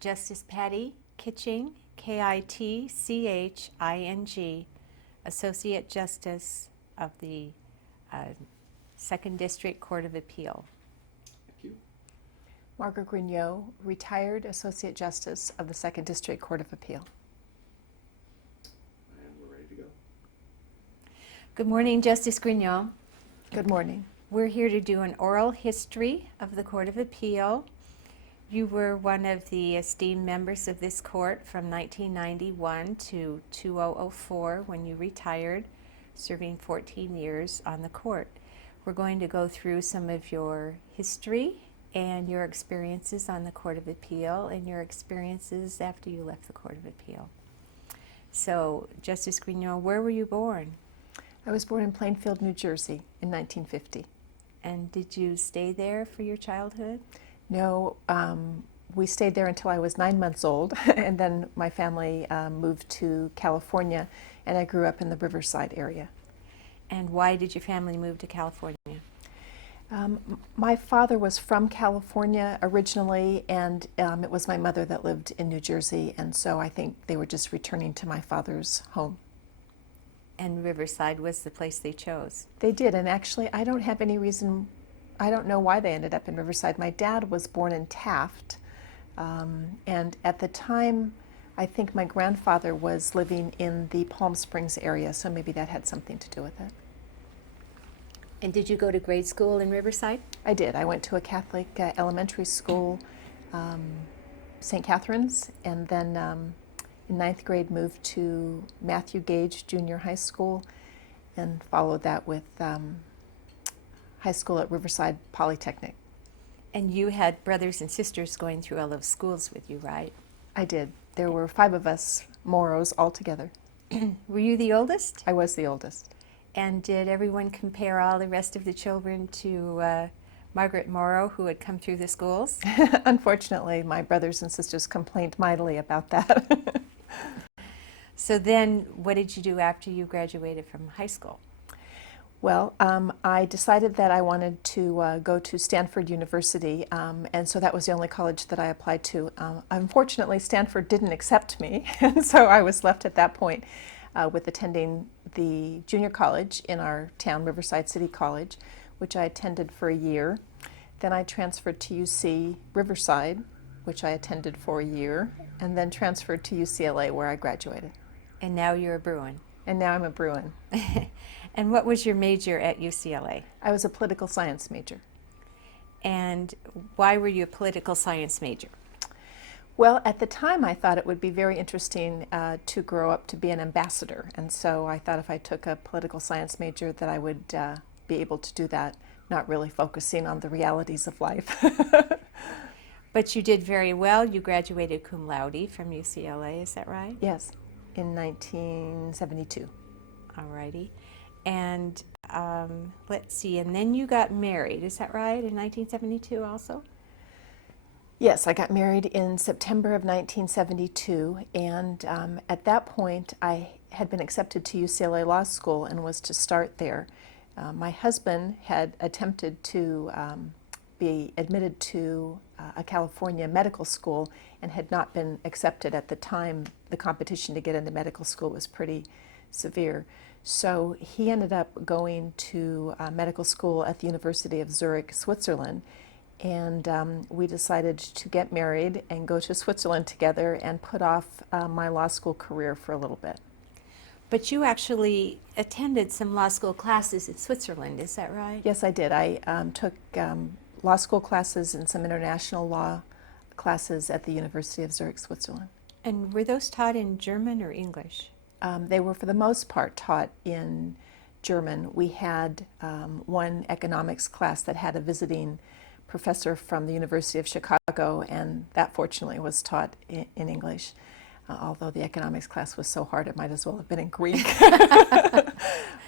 Justice Patty Kitching, Kitching, Associate Justice of the 2nd District Court of Appeal. Thank you. Margaret Grignon, retired Associate Justice of the 2nd District Court of Appeal. And we're ready to go. Good morning, Justice Grignon. Good morning. We're here to do an oral history of the Court of Appeal. You were one of the esteemed members of this court from 1991 to 2004 when you retired, serving 14 years on the court. We're going to go through some of your history and your experiences on the Court of Appeal and your experiences after you left the Court of Appeal. So, Justice Grignon, where were you born? I was born in Plainfield, New Jersey in 1950. And did you stay there for your childhood? No, we stayed there until I was 9 months old, and then my family moved to California, and I grew up in the Riverside area. And why did your family move to California? My father was from California originally, and it was my mother that lived in New Jersey, and so I think they were just returning to my father's home. And Riverside was the place they chose. They did, and actually I don't have any reason, I don't know why they ended up in Riverside. My dad was born in Taft, and at the time I think my grandfather was living in the Palm Springs area, so maybe that had something to do with it. And did you go to grade school in Riverside? I did. I went to a Catholic elementary school, St. Catherine's, and then in 9th grade moved to Matthew Gage Junior High School and followed that with high school at Riverside Polytechnic. And you had brothers and sisters going through all those schools with you, right? I did. There were 5 of us Moros all together. Were you the oldest? I was the oldest. And did everyone compare all the rest of the children to Margaret Morrow, who had come through the schools? Unfortunately, my brothers and sisters complained mightily about that. So then, what did you do after you graduated from high school? Well, I decided that I wanted to go to Stanford University, and so that was the only college that I applied to. Unfortunately, Stanford didn't accept me, and so I was left at that point with attending the junior college in our town, Riverside City College, which I attended for a year. Then I transferred to UC Riverside, which I attended for a year, and then transferred to UCLA, where I graduated. And now you're a Bruin. And now I'm a Bruin. And what was your major at UCLA? I was a political science major. And why were you a political science major? Well, at the time I thought it would be very interesting to grow up to be an ambassador, and so I thought if I took a political science major that I would be able to do that, not really focusing on the realities of life. But you did very well. You graduated cum laude from UCLA, is that right? Yes, in 1972. Alrighty. And let's see, and then you got married, is that right, in 1972 also? Yes, I got married in September of 1972, and at that point I had been accepted to UCLA Law School and was to start there. My husband had attempted to be admitted to a California medical school and had not been accepted at the time. The competition to get into medical school was pretty severe. So he ended up going to medical school at the University of Zurich, Switzerland, and we decided to get married and go to Switzerland together and put off my law school career for a little bit. But you actually attended some law school classes in Switzerland, is that right? Yes, I did. I took law school classes and some international law classes at the University of Zurich, Switzerland. And were those taught in German or English? They were for the most part taught in German. We had one economics class that had a visiting professor from the University of Chicago, and that fortunately was taught in English. Although the economics class was so hard, it might as well have been in Greek.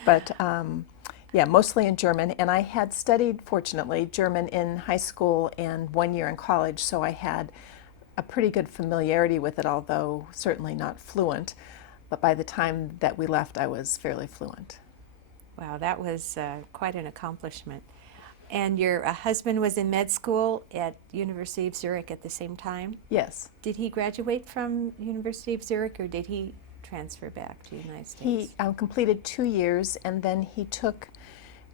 But yeah, mostly in German. And I had studied, fortunately, German in high school and 1 year in college, so I had a pretty good familiarity with it, although certainly not fluent. But by the time that we left, I was fairly fluent. Wow, that was quite an accomplishment. And your husband was in med school at University of Zurich at the same time? Yes. Did he graduate from University of Zurich, or did he transfer back to the United States? He completed 2 years, and then he took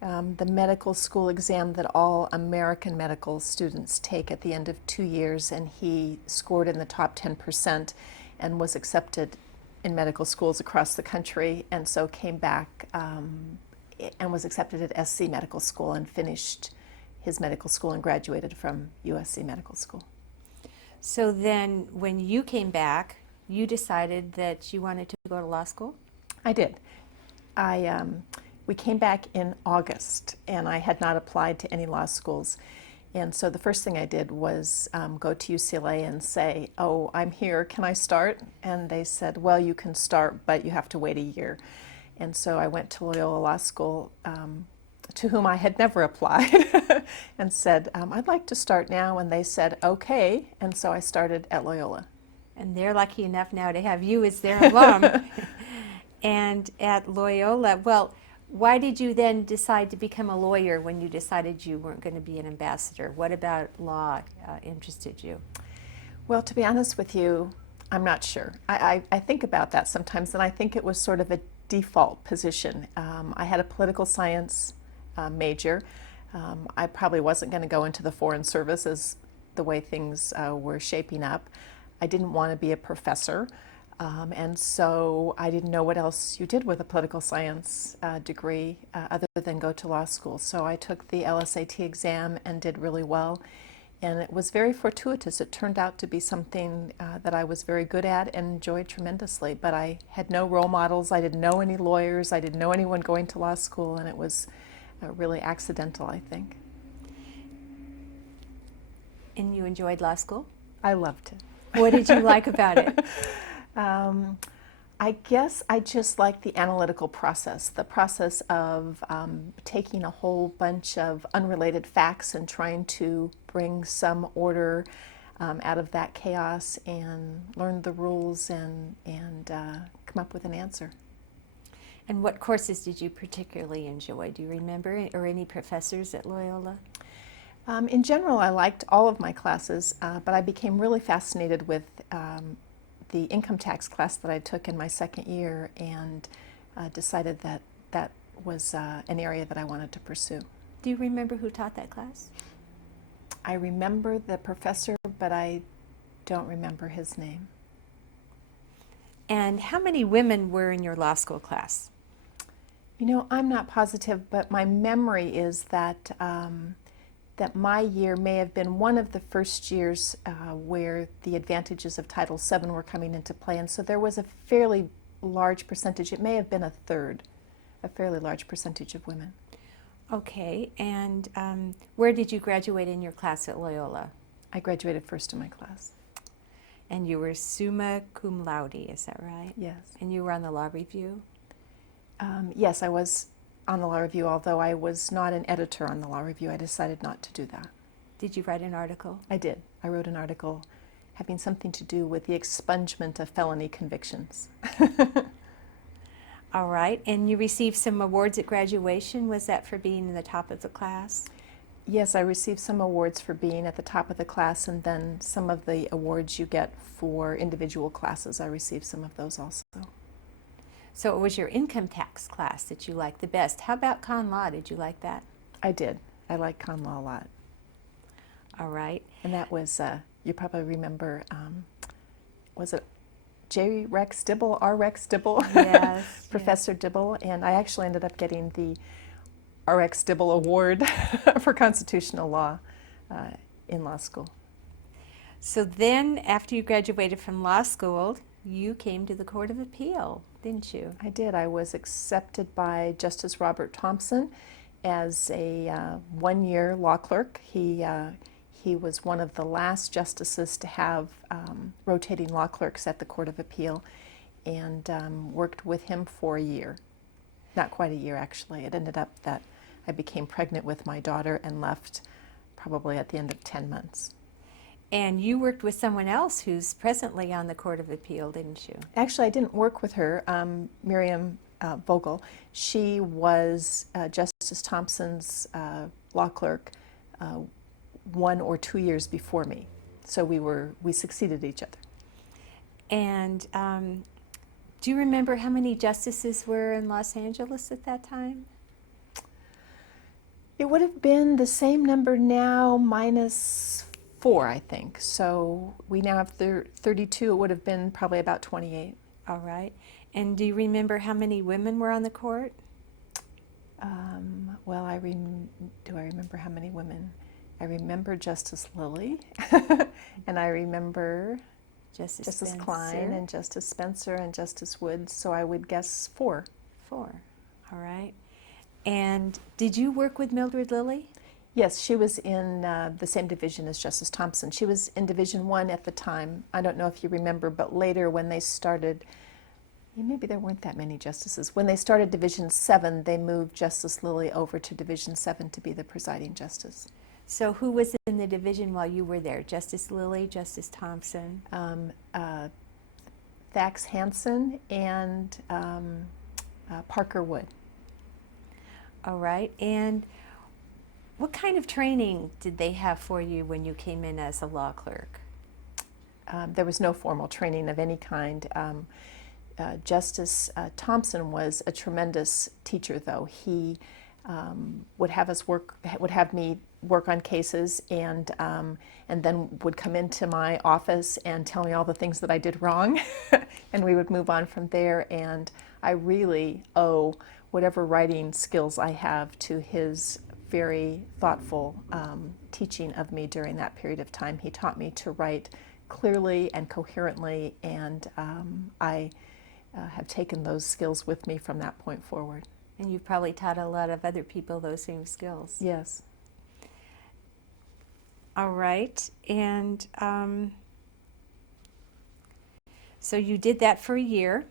the medical school exam that all American medical students take at the end of 2 years, and he scored in the top 10% and was accepted in medical schools across the country, and so came back and was accepted at SC Medical School and finished his medical school and graduated from USC Medical School. So then when you came back, you decided that you wanted to go to law school? I did. We came back in August, and I had not applied to any law schools. And so the first thing I did was go to UCLA and say, "Oh, I'm here, can I start?" And they said, "Well, you can start, but you have to wait a year." And so I went to Loyola Law School, to whom I had never applied, and said, "I'd like to start now." And they said, "Okay." And so I started at Loyola. And they're lucky enough now to have you as their alum. And at Loyola, well, why did you then decide to become a lawyer when you decided you weren't going to be an ambassador? What about law interested you? Well, to be honest with you, I'm not sure. I think about that sometimes, and I think it was sort of a default position. I had a political science major. I probably wasn't going to go into the Foreign Service as the way things were shaping up. I didn't want to be a professor. And so I didn't know what else you did with a political science degree other than go to law school. So I took the LSAT exam and did really well. And it was very fortuitous. It turned out to be something that I was very good at and enjoyed tremendously. But I had no role models. I didn't know any lawyers. I didn't know anyone going to law school. And it was really accidental, I think. And you enjoyed law school? I loved it. What did you like about it? I guess I just like the analytical process, the process of taking a whole bunch of unrelated facts and trying to bring some order out of that chaos and learn the rules and come up with an answer. And what courses did you particularly enjoy? Do you remember, or any professors at Loyola? In general, I liked all of my classes, but I became really fascinated with the income tax class that I took in my second year, and decided that that was an area that I wanted to pursue. Do you remember who taught that class? I remember the professor, but I don't remember his name. And how many women were in your law school class? You know, I'm not positive, but my memory is that that my year may have been one of the first years where the advantages of Title VII were coming into play, and so there was a fairly large percentage, it may have been a third, a fairly large percentage of women. Okay, and where did you graduate in your class at Loyola? I graduated first in my class. And you were summa cum laude, is that right? Yes. And you were on the law review? Yes, I was on the law review, although I was not an editor on the law review. I decided not to do that. Did you write an article? I did. I wrote an article having something to do with the expungement of felony convictions. All right, and you received some awards at graduation. Was that for being in the top of the class? Yes, I received some awards for being at the top of the class, and then some of the awards you get for individual classes. I received some of those also. So it was your income tax class that you liked the best. How about con law? Did you like that? I did. I like con law a lot. All right. And that was, you probably remember, was it J. Rex Dibble, R. Rex Dibble? Yes. Professor Dibble. And I actually ended up getting the R. Rex Dibble Award for constitutional law in law school. So then, after you graduated from law school, you came to the Court of Appeal, didn't you? I did. I was accepted by Justice Robert Thompson as a one-year law clerk. He was one of the last justices to have rotating law clerks at the Court of Appeal, and worked with him for a year. Not quite a year, actually. It ended up that I became pregnant with my daughter and left probably at the end of 10 months. And you worked with someone else who's presently on the Court of Appeal, didn't you? Actually, I didn't work with her, Miriam Vogel. She was Justice Justice Thompson's law clerk 1 or 2 years before me. So we succeeded each other. And do you remember how many justices were in Los Angeles at that time? It would have been the same number now minus 4, I think. So we now have 32. It would have been probably about 28. All right. And do you remember how many women were on the court? Well, do I remember how many women? I remember Justice Lilly, and I remember Justice Klein and Justice Spencer and Justice Woods, so I would guess 4. 4. All right. And did you work with Mildred Lilly? Yes, she was in the same division as Justice Thompson. She was in Division 1 at the time. I don't know if you remember, but later when they started, maybe there weren't that many justices. When they started Division 7, they moved Justice Lilly over to Division 7 to be the presiding justice. So who was in the division while you were there? Justice Lilly, Justice Thompson? Thax Hansen and Parker Wood. All right. And what kind of training did they have for you when you came in as a law clerk? There was no formal training of any kind. Justice Thompson was a tremendous teacher, though. He would have me work on cases, and then would come into my office and tell me all the things that I did wrong, and we would move on from there. And I really owe whatever writing skills I have to his very thoughtful teaching of me during that period of time. He taught me to write clearly and coherently, and I have taken those skills with me from that point forward. And you've probably taught a lot of other people those same skills. Yes. All right. And so you did that for a year,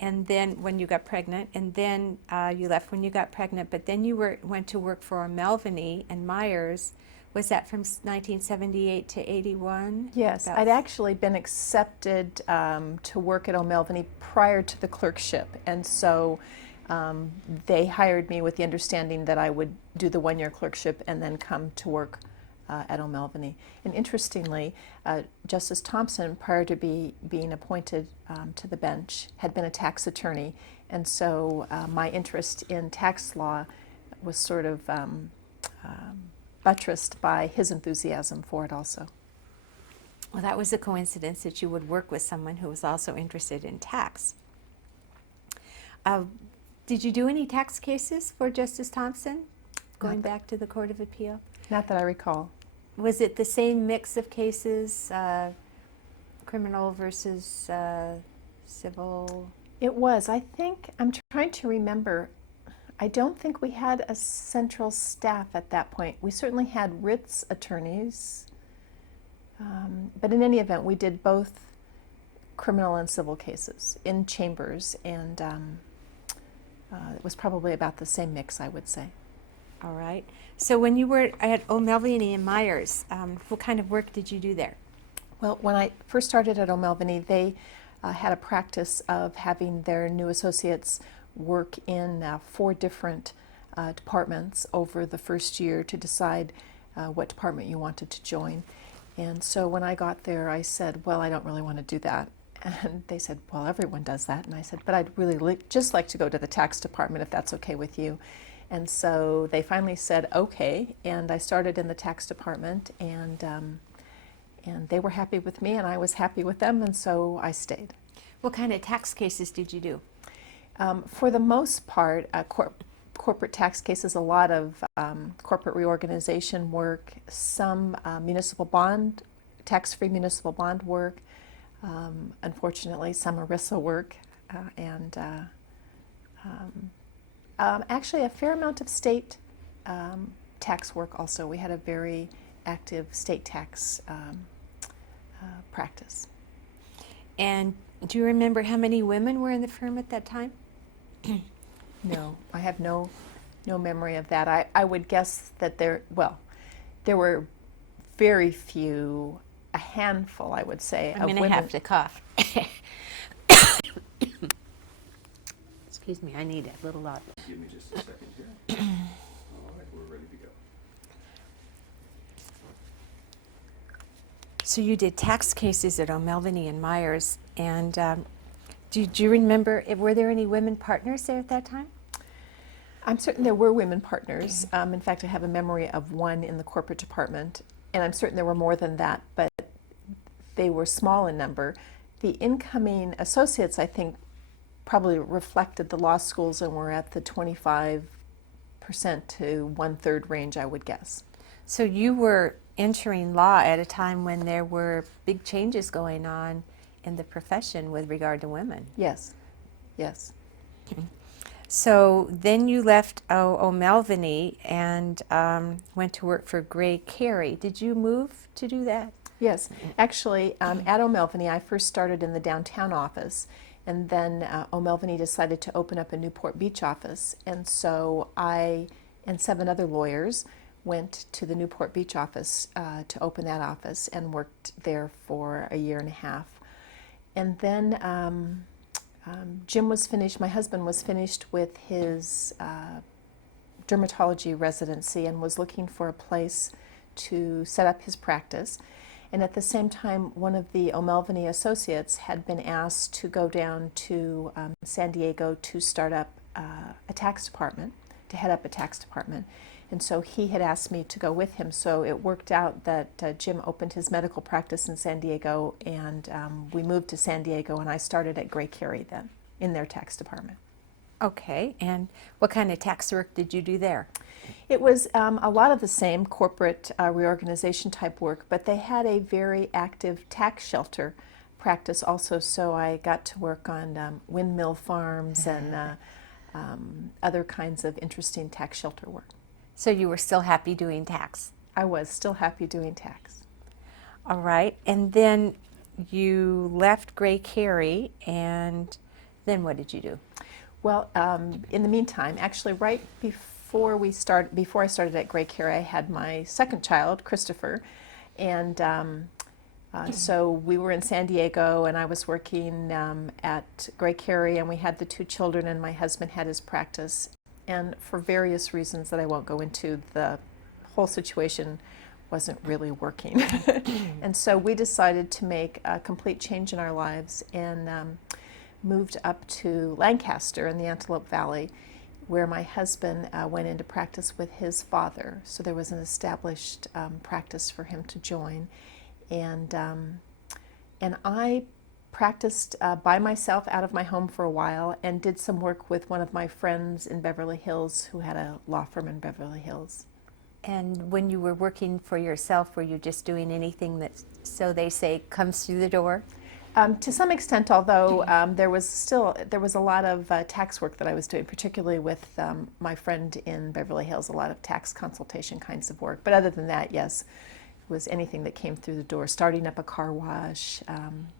and then when you got pregnant, and then you left when you got pregnant, but then you went to work for O'Melveny and Myers. Was that from 1978 to 81? Yes, I'd actually been accepted to work at O'Melveny prior to the clerkship, and so they hired me with the understanding that I would do the 1-year clerkship and then come to work at O'Melveny. And interestingly, Justice Thompson, prior to being appointed to the bench, had been a tax attorney, and so my interest in tax law was sort of buttressed by his enthusiasm for it also. Well, that was a coincidence that you would work with someone who was also interested in tax. Did you do any tax cases for Justice Thompson, going back to the Court of Appeal? Not that I recall. Was it the same mix of cases, criminal versus civil? It was. I think, I'm trying to remember, I don't think we had a central staff at that point. We certainly had writs attorneys, but in any event, we did both criminal and civil cases in chambers, and it was probably about the same mix, I would say. All right. So when you were at O'Melveny and Myers, what kind of work did you do there? Well, when I first started at O'Melveny, they had a practice of having their new associates work in 4 different departments over the first year to decide what department you wanted to join. And so when I got there, I said, well, I don't really want to do that. And they said, well, everyone does that. And I said, but I'd really just like to go to the tax department if that's okay with you. And so they finally said, okay, and I started in the tax department, and they were happy with me, and I was happy with them, and so I stayed. What kind of tax cases did you do? For the most part, corporate tax cases, a lot of corporate reorganization work, some municipal bond, tax-free municipal bond work, unfortunately some ERISA work, and actually a fair amount of state tax work also. We had a very active state tax practice. And do you remember how many women were in the firm at that time? No, I have no memory of that. I would guess that there were very few, a handful, I would say, I'm of going to women. have to cough. Excuse me, I need a little lot. Give me just a second here. So you did tax cases at O'Melveny and Myers, and do you remember, were there any women partners there at that time? I'm certain there were women partners. In fact, I have a memory of one in the corporate department, and I'm certain there were more than that, but they were small in number. The incoming associates, I think, probably reflected the law schools and were at the 25% to 1/3 range, I would guess. So you were entering law at a time when there were big changes going on in the profession with regard to women. Yes, yes. So then you left O'Melveny and went to work for Gray Carey. Did you move to do that? Yes, actually, at O'Melveny, I first started in the downtown office, and then O'Melveny decided to open up a Newport Beach office, and so I and 7 other lawyers went to the Newport Beach office to open that office and worked there for a year and a half. And then Jim was finished, my husband was finished with his dermatology residency and was looking for a place to set up his practice. And at the same time, one of the O'Melveny associates had been asked to go down to San Diego to start up a tax department, to head up a tax department. And so he had asked me to go with him. So it worked out that Jim opened his medical practice in San Diego, and we moved to San Diego, and I started at Gray Carey then in their tax department. Okay, and what kind of tax work did you do there? It was a lot of the same corporate reorganization type work, but they had a very active tax shelter practice also, so I got to work on windmill farms and other kinds of interesting tax shelter work. So you were still happy doing tax? I was still happy doing tax. All right, and then you left Gray Carey, and then what did you do? Well, in the meantime, actually right before I started at Gray Carey, I had my second child, Christopher, and so we were in San Diego, and I was working at Gray Carey, and we had the 2 children, and my husband had his practice. And for various reasons that I won't go into, the whole situation wasn't really working. And so we decided to make a complete change in our lives and moved up to Lancaster in the Antelope Valley, where my husband went into practice with his father. So there was an established practice for him to join. And I practiced by myself out of my home for a while and did some work with one of my friends in Beverly Hills who had a law firm in Beverly Hills. And when you were working for yourself, were you just doing anything that, so they say, comes through the door? To some extent, although there was a lot of tax work that I was doing, particularly with my friend in Beverly Hills, a lot of tax consultation kinds of work. But other than that, yes, it was anything that came through the door, starting up a car wash,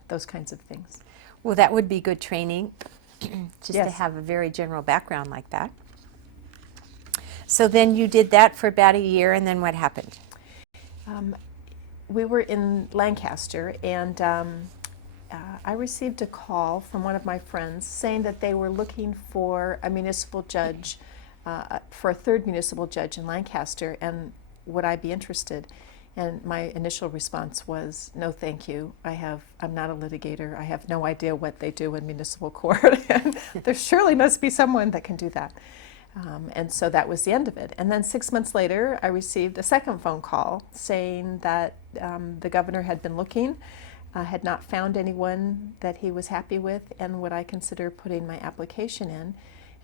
those kinds of things. Well, that would be good training, just to Yes. have a very general background like that. So then you did that for about a year, and then what happened? We were in Lancaster, and I received a call from one of my friends saying that they were looking for a municipal judge, for a 3rd municipal judge in Lancaster, and would I be interested? And my initial response was, no, thank you. I'm not a litigator. I have no idea what they do in municipal court. And there surely must be someone that can do that. And so that was the end of it. And then 6 months later, I received a second phone call saying that the governor had been looking, had not found anyone that he was happy with, and would I consider putting my application in.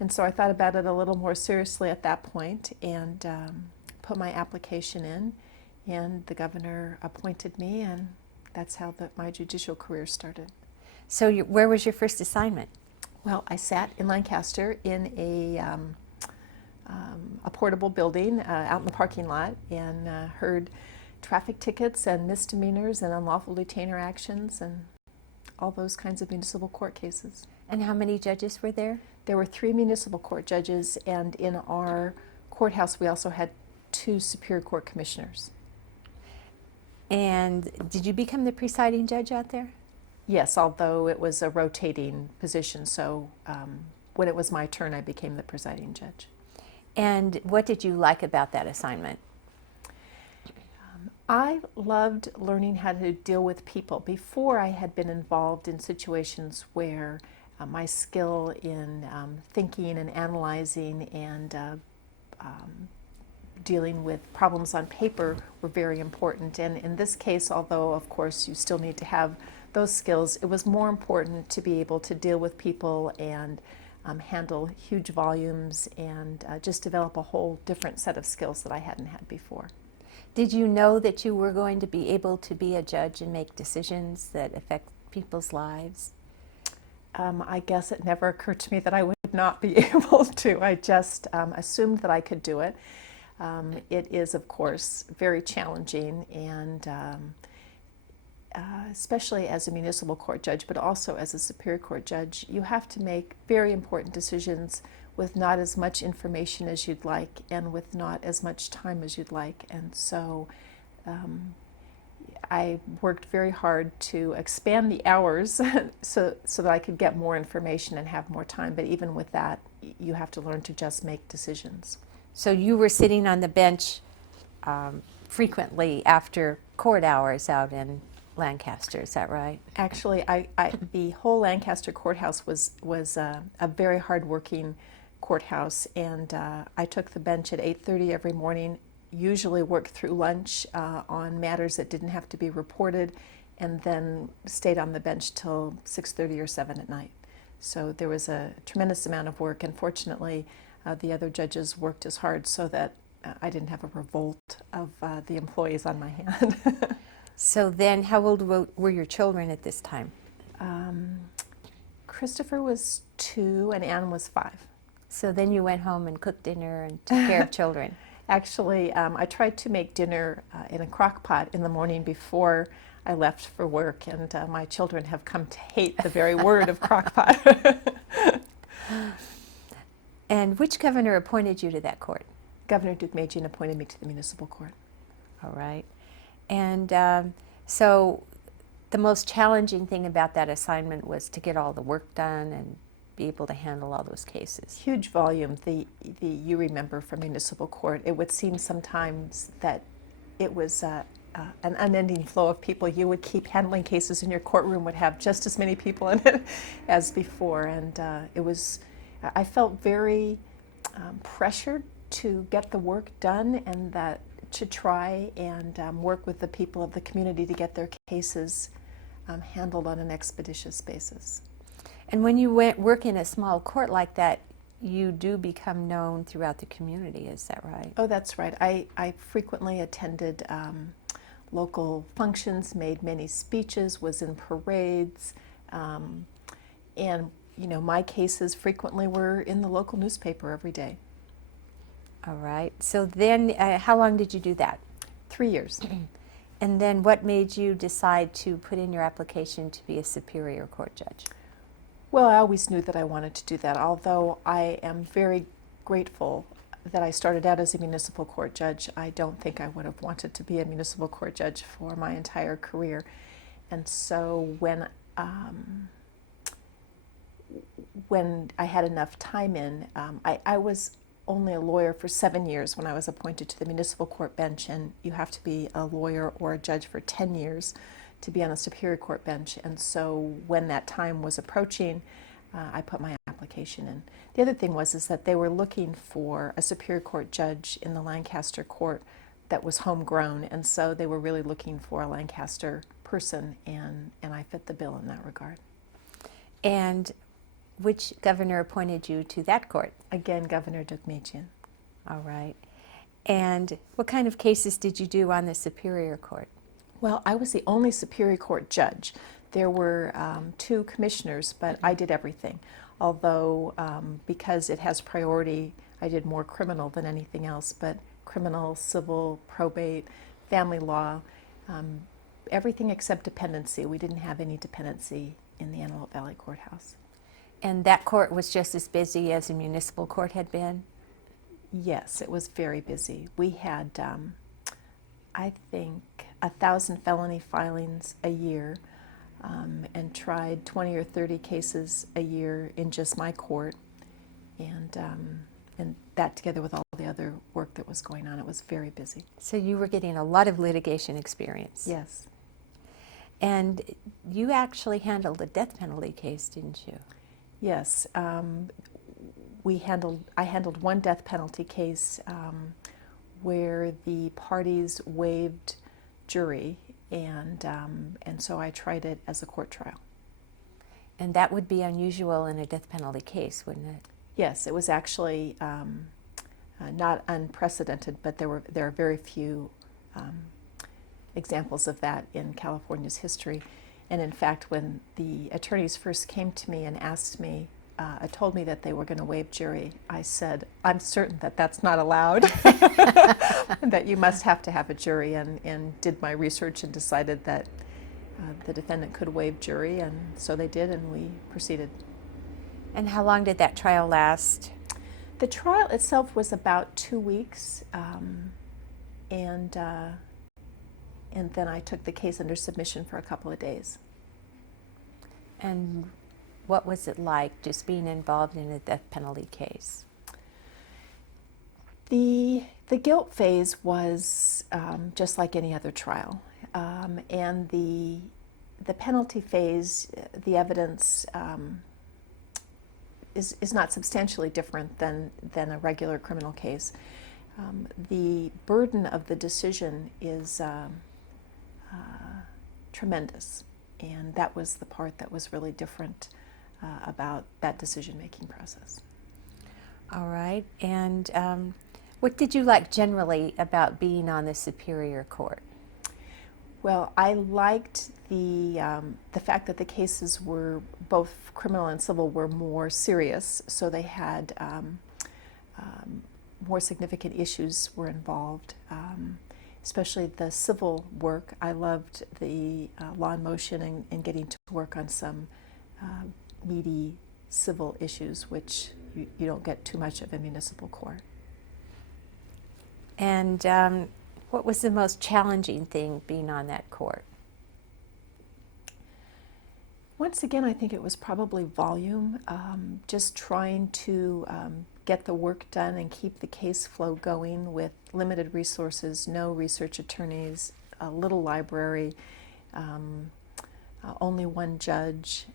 And so I thought about it a little more seriously at that point and put my application in. And the governor appointed me, and that's how my judicial career started. So where was your first assignment? Well, I sat in Lancaster in a portable building out in the parking lot and heard traffic tickets and misdemeanors and unlawful detainer actions and all those kinds of municipal court cases. And how many judges were there? There were 3 municipal court judges, and in our courthouse we also had 2 Superior Court commissioners. And did you become the presiding judge out there? Yes, although it was a rotating position, so when it was my turn, I became the presiding judge. And what did you like about that assignment? I loved learning how to deal with people. Before, I had been involved in situations where my skill in thinking and analyzing and dealing with problems on paper were very important. And in this case, although of course you still need to have those skills, it was more important to be able to deal with people and handle huge volumes and just develop a whole different set of skills that I hadn't had before. Did you know that you were going to be able to be a judge and make decisions that affect people's lives? I guess it never occurred to me that I would not be able to. I just assumed that I could do it. It is, of course, very challenging, and especially as a municipal court judge, but also as a Superior Court judge, you have to make very important decisions with not as much information as you'd like and with not as much time as you'd like. And so I worked very hard to expand the hours so that I could get more information and have more time. But even with that, you have to learn to just make decisions. So you were sitting on the bench frequently after court hours out in Lancaster, is that right? Actually, the whole Lancaster courthouse was a very hard-working courthouse, and I took the bench at 8:30 every morning, usually worked through lunch on matters that didn't have to be reported, and then stayed on the bench till 6:30 or 7 at night. So there was a tremendous amount of work, and fortunately the other judges worked as hard so that I didn't have a revolt of the employees on my hand. So then how old were your children at this time? Christopher was 2 and Anne was 5. So then you went home and cooked dinner and took care of children. Actually, I tried to make dinner in a crock pot in the morning before I left for work, and my children have come to hate the very word of crock pot. And which governor appointed you to that court? Governor Grignon appointed me to the municipal court. All right. And so the most challenging thing about that assignment was to get all the work done and be able to handle all those cases. Huge volume. You remember from municipal court, it would seem sometimes that it was an unending flow of people. You would keep handling cases, and your courtroom would have just as many people in it as before. And I felt very pressured to get the work done, and that to try and work with the people of the community to get their cases handled on an expeditious basis. And when you work in a small court like that, you do become known throughout the community, is that right? Oh, that's right. I frequently attended local functions, made many speeches, was in parades, and my cases frequently were in the local newspaper every day. All right. So then how long did you do that? 3 years. And then what made you decide to put in your application to be a Superior Court judge? Well, I always knew that I wanted to do that, although I am very grateful that I started out as a municipal court judge. I don't think I would have wanted to be a municipal court judge for my entire career. And so when I had enough time in, I was only a lawyer for 7 years when I was appointed to the municipal court bench, and you have to be a lawyer or a judge for 10 years to be on the Superior Court bench. And so when that time was approaching, I put my application in. The other thing was that they were looking for a Superior Court judge in the Lancaster court that was homegrown, and so they were really looking for a Lancaster person, and I fit the bill in that regard. And which governor appointed you to that court? Again, Governor Grignon. All right. And what kind of cases did you do on the Superior Court? Well, I was the only Superior Court judge. There were 2 commissioners, but I did everything. Although, because it has priority, I did more criminal than anything else, but criminal, civil, probate, family law, everything except dependency. We didn't have any dependency in the Antelope Valley Courthouse. And that court was just as busy as a municipal court had been? Yes, it was very busy. We had, I think, 1,000 felony filings a year, and tried 20 or 30 cases a year in just my court. And and that together with all the other work that was going on, it was very busy. So you were getting a lot of litigation experience. Yes. And you actually handled a death penalty case, didn't you? Yes. I handled one death penalty case where the parties waived jury, and so I tried it as a court trial. And that would be unusual in a death penalty case, wouldn't it? Yes, it was actually not unprecedented, but there are very few examples of that in California's history. And in fact, when the attorneys first came to me and asked me, told me that they were going to waive jury, I said, I'm certain that that's not allowed, that you must have to have a jury, and did my research and decided that the defendant could waive jury, and so they did, and we proceeded. And how long did that trial last? The trial itself was about 2 weeks, and then I took the case under submission for a couple of days. And what was it like just being involved in a death penalty case? The guilt phase was just like any other trial, and the penalty phase, the evidence is not substantially different than a regular criminal case. The burden of the decision is tremendous, and that was the part that was really different about that decision-making process. All right. And what did you like generally about being on the Superior Court? Well, I liked the fact that the cases were, both criminal and civil, were more serious, so they had more significant issues were involved, especially the civil work. I loved the law in motion and getting to work on some meaty civil issues, which you don't get too much of in municipal court. And what was the most challenging thing being on that court? Once again, I think it was probably volume, just trying to get the work done and keep the case flow going with limited resources, no research attorneys, a little library, only one judge.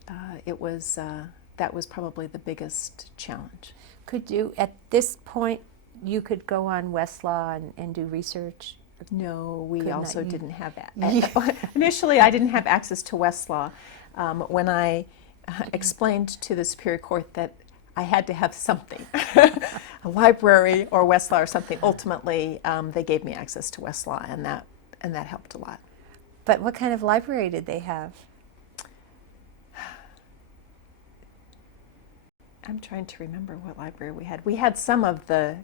That was probably the biggest challenge. Could you, at this point, you could go on Westlaw and do research? No, we Could also not you? didn't have that. Initially, I didn't have access to Westlaw. When I explained to the Superior Court that I had to have something, a library or Westlaw or something, ultimately they gave me access to Westlaw, and that helped a lot. But what kind of library did they have? I'm trying to remember what library we had. We had some of the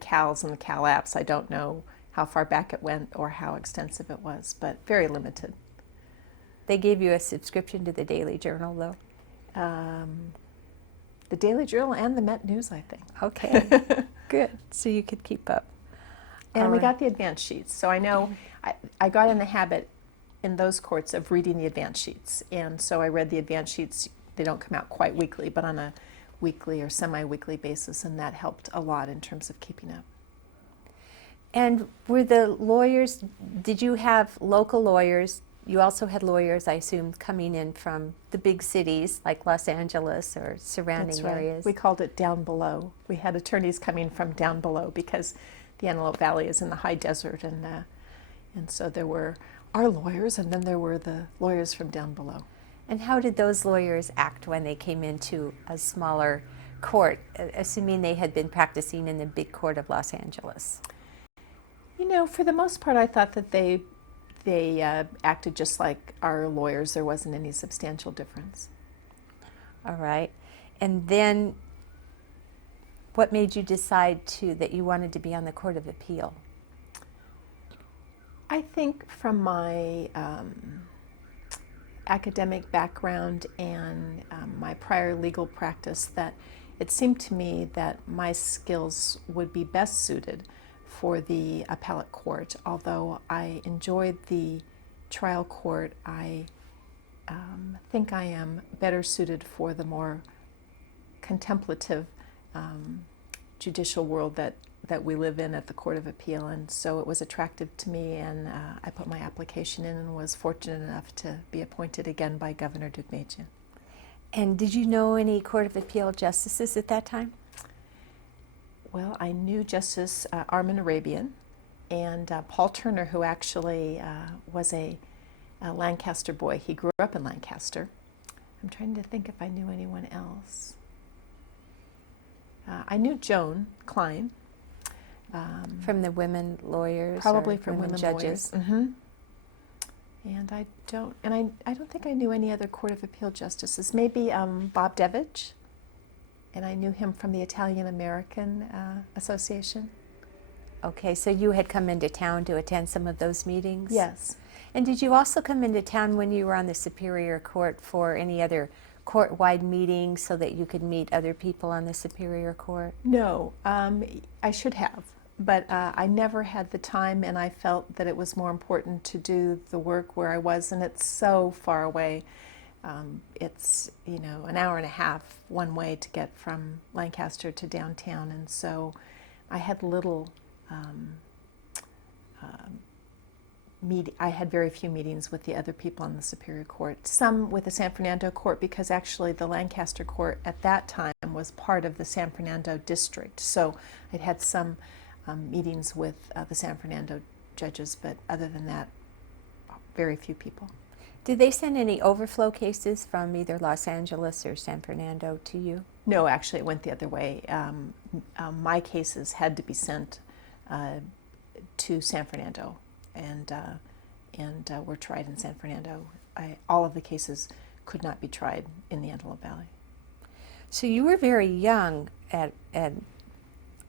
CALs and the CAL apps. I don't know how far back it went or how extensive it was, but very limited. They gave you a subscription to the Daily Journal, though? The Daily Journal and the Met News, I think. Okay, good. So you could keep up. And All we right. got the advance sheets. So I know I got in the habit in those courts of reading the advance sheets. And so I read the advance sheets. They don't come out quite weekly, but on a weekly or semi-weekly basis, and that helped a lot in terms of keeping up. And were the lawyers, did you have local lawyers? You also had lawyers, I assume, coming in from the big cities like Los Angeles or surrounding That's right. areas. We called it down below. We had attorneys coming from down below because the Antelope Valley is in the high desert, and so there were our lawyers, and then there were the lawyers from down below. And how did those lawyers act when they came into a smaller court, assuming they had been practicing in the big court of Los Angeles? You know, for the most part, I thought that they acted just like our lawyers. There wasn't any substantial difference. All right. And then what made you decide that you wanted to be on the Court of Appeal? I think from my academic background and my prior legal practice that it seemed to me that my skills would be best suited for the appellate court. Although I enjoyed the trial court, I think I am better suited for the more contemplative judicial world that we live in at the Court of Appeal, and so it was attractive to me, and I put my application in and was fortunate enough to be appointed again by Governor Grignon. And did you know any Court of Appeal justices at that time? Well, I knew Justice Armin Arabian and Paul Turner, who actually was a Lancaster boy. He grew up in Lancaster. I'm trying to think if I knew anyone else. I knew Joan Klein. From the women lawyers? Probably or from women judges? lawyers. And I don't think I knew any other Court of Appeal justices. Maybe Bob Devich, and I knew him from the Italian American Association. Okay, so you had come into town to attend some of those meetings? Yes. And did you also come into town when you were on the Superior Court for any other court-wide meetings so that you could meet other people on the Superior Court? No, I should have, but I never had the time, and I felt that it was more important to do the work where I was, and it's so far away. It's, an hour and a half one way to get from Lancaster to downtown, and so I had little I had very few meetings with the other people on the Superior Court. Some with the San Fernando Court, because actually the Lancaster Court at that time was part of the San Fernando District. So I'd had some meetings with the San Fernando judges, but other than that, very few people. Did they send any overflow cases from either Los Angeles or San Fernando to you? No, actually it went the other way. My cases had to be sent to San Fernando, and were tried in San Fernando. All of the cases could not be tried in the Antelope Valley. So you were very young at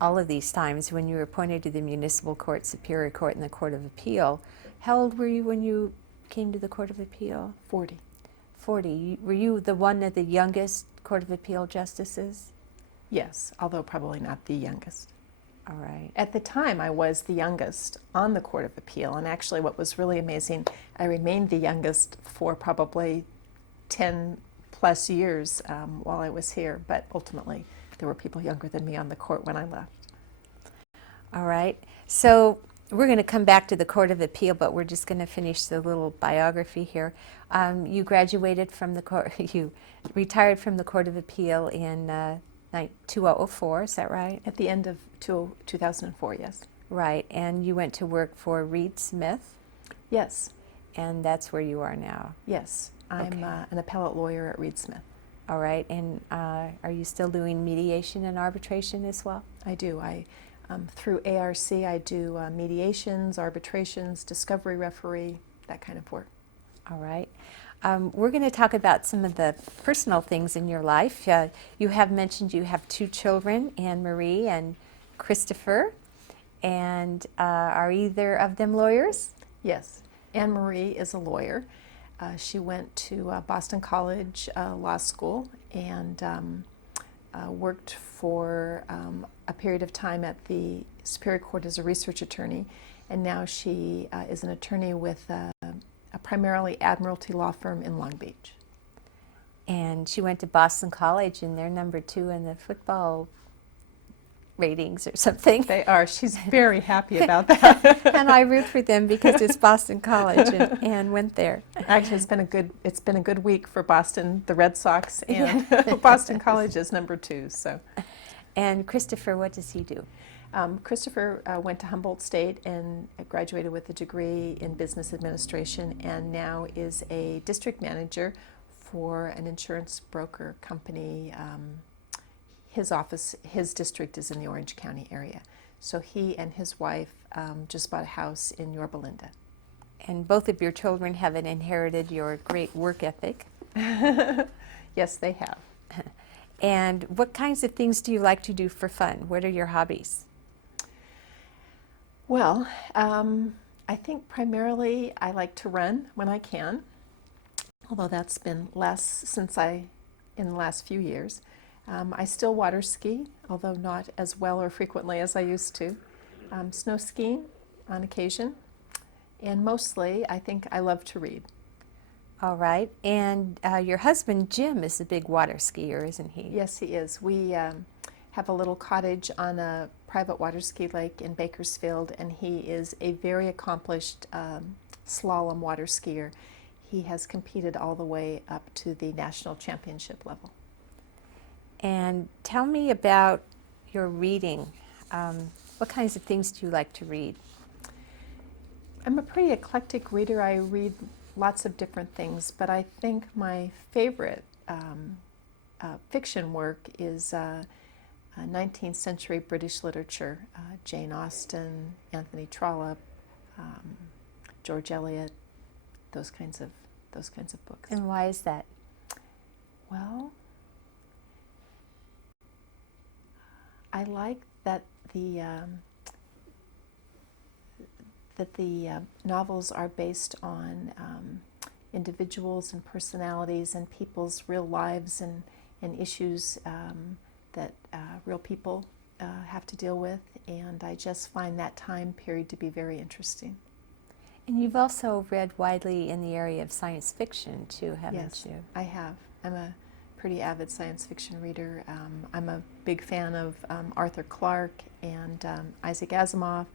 all of these times when you were appointed to the Municipal Court, Superior Court, and the Court of Appeal. How old were you when you came to the Court of Appeal? 40. 40. Were you the one of the youngest Court of Appeal justices? Yes, although probably not the youngest. All right. At the time, I was the youngest on the Court of Appeal, and actually what was really amazing, I remained the youngest for probably 10 plus years while I was here, but ultimately there were people younger than me on the court when I left. All right. So we're going to come back to the Court of Appeal, but we're just going to finish the little biography here. You graduated from the court, you retired from the Court of Appeal in 2004, is that right? At the end of 2004, yes. Right, and you went to work for Reed Smith, Yes, and that's where you are now. yes. I'm Okay. an appellate lawyer at Reed Smith. All right, and are you still doing mediation and arbitration as well? I do. Through ARC, I do mediations, arbitrations, discovery referee, that kind of work. All right. We're going to talk about some of the personal things in your life. You have mentioned you have 2 children, Anne-Marie and Christopher, and are either of them lawyers? Yes. Anne-Marie is a lawyer. She went to Boston College Law School and worked for a period of time at the Superior Court as a research attorney, and now she is an attorney with a primarily admiralty law firm in Long Beach. And she went to Boston College, and they're number 2 in the football ratings or something. They are. She's very happy about that. And I root for them because it's Boston College, and Anne went there. Actually, it's been a good week for Boston, the Red Sox, and Boston College is number 2. So. And Christopher, what does he do? Christopher went to Humboldt State and graduated with a degree in business administration, and now is a district manager for an insurance broker company. His district is in the Orange County area. So he and his wife just bought a house in Yorba Linda. And both of your children have inherited your great work ethic. Yes, they have. And what kinds of things do you like to do for fun? What are your hobbies? Well, I think primarily I like to run when I can, although that's been less in the last few years. I still water ski, although not as well or frequently as I used to. Snow skiing on occasion, and mostly I think I love to read. All right. And your husband, Jim, is a big water skier, isn't he? Yes, he is. We have a little cottage on a private water ski lake in Bakersfield, and he is a very accomplished slalom water skier. He has competed all the way up to the national championship level. And tell me about your reading. What kinds of things do you like to read? I'm a pretty eclectic reader. I read lots of different things, but I think my favorite fiction work is 19th century British literature. Jane Austen, Anthony Trollope, George Eliot, those kinds of books. And why is that? Well, I like that the novels are based on individuals and personalities and people's real lives and issues that real people have to deal with, and I just find that time period to be very interesting. And you've also read widely in the area of science fiction too, haven't Yes, you? I have. I'm a pretty avid science fiction reader. I'm a big fan of Arthur Clarke and Isaac Asimov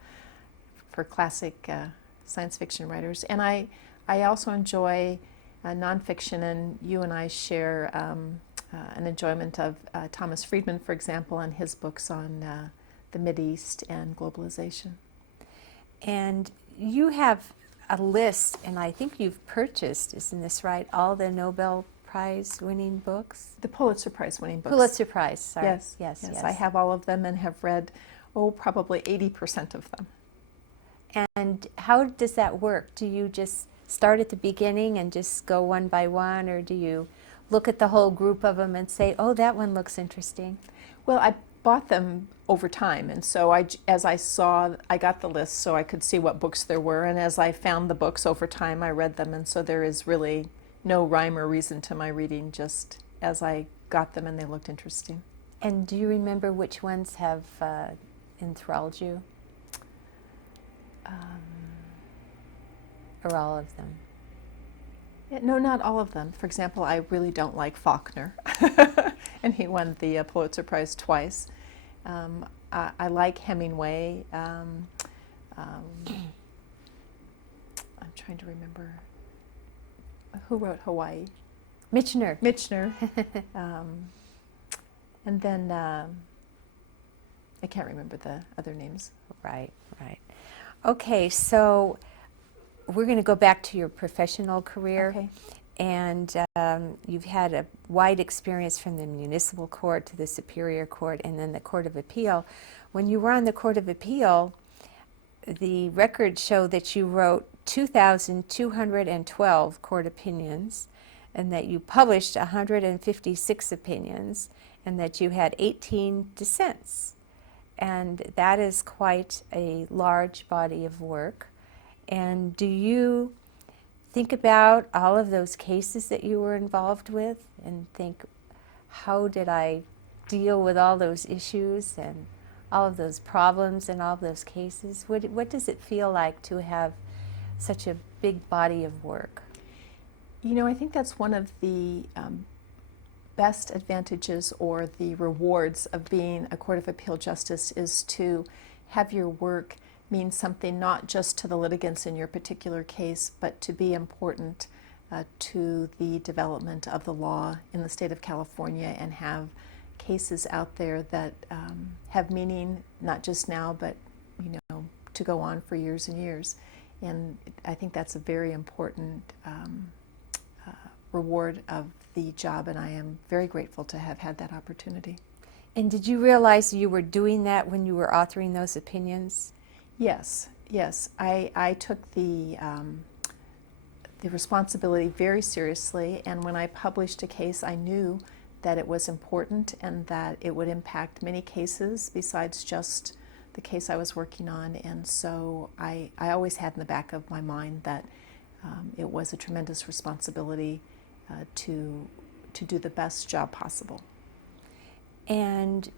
for classic science fiction writers. And I also enjoy nonfiction, and you and I share an enjoyment of Thomas Friedman, for example, and his books on the Mideast and globalization. And you have a list, and I think you've purchased, isn't this right, all the Nobel Prize winning books? The Pulitzer Prize winning books. Pulitzer Prize, sorry. Yes, yes. I have all of them and have read, probably 80% of them. And how does that work? Do you just start at the beginning and just go one by one, or do you look at the whole group of them and say, oh, that one looks interesting? Well, I bought them over time, and so as I saw, I got the list so I could see what books there were, and as I found the books over time, I read them, and so there is really no rhyme or reason to my reading, just as I got them and they looked interesting. And do you remember which ones have enthralled you? Or all of them? Yeah, no, not all of them. For example, I really don't like Faulkner, and he won the Pulitzer Prize twice. I like Hemingway. I'm trying to remember who wrote Hawaii. Michener. Michener. And then I can't remember the other names. Right. Okay, so we're going to go back to your professional career. Okay. And you've had a wide experience from the municipal court to the Superior Court and then the Court of Appeal. When you were on the Court of Appeal, the records show that you wrote 2,212 court opinions, and that you published 156 opinions, and that you had 18 dissents. And that is quite a large body of work. And do you think about all of those cases that you were involved with and think, how did I deal with all those issues and all of those problems and all of those cases? What does it feel like to have such a big body of work? You know, I think that's one of the best advantages or the rewards of being a Court of Appeal justice, is to have your work mean something not just to the litigants in your particular case, but to be important to the development of the law in the state of California, and have cases out there that have meaning not just now, but to go on for years and years. And I think that's a very important reward of the job, and I am very grateful to have had that opportunity. And did you realize you were doing that when you were authoring those opinions? Yes. I took the responsibility very seriously, and when I published a case, I knew that it was important and that it would impact many cases besides just the case I was working on. And so I always had in the back of my mind that it was a tremendous responsibility to do the best job possible. And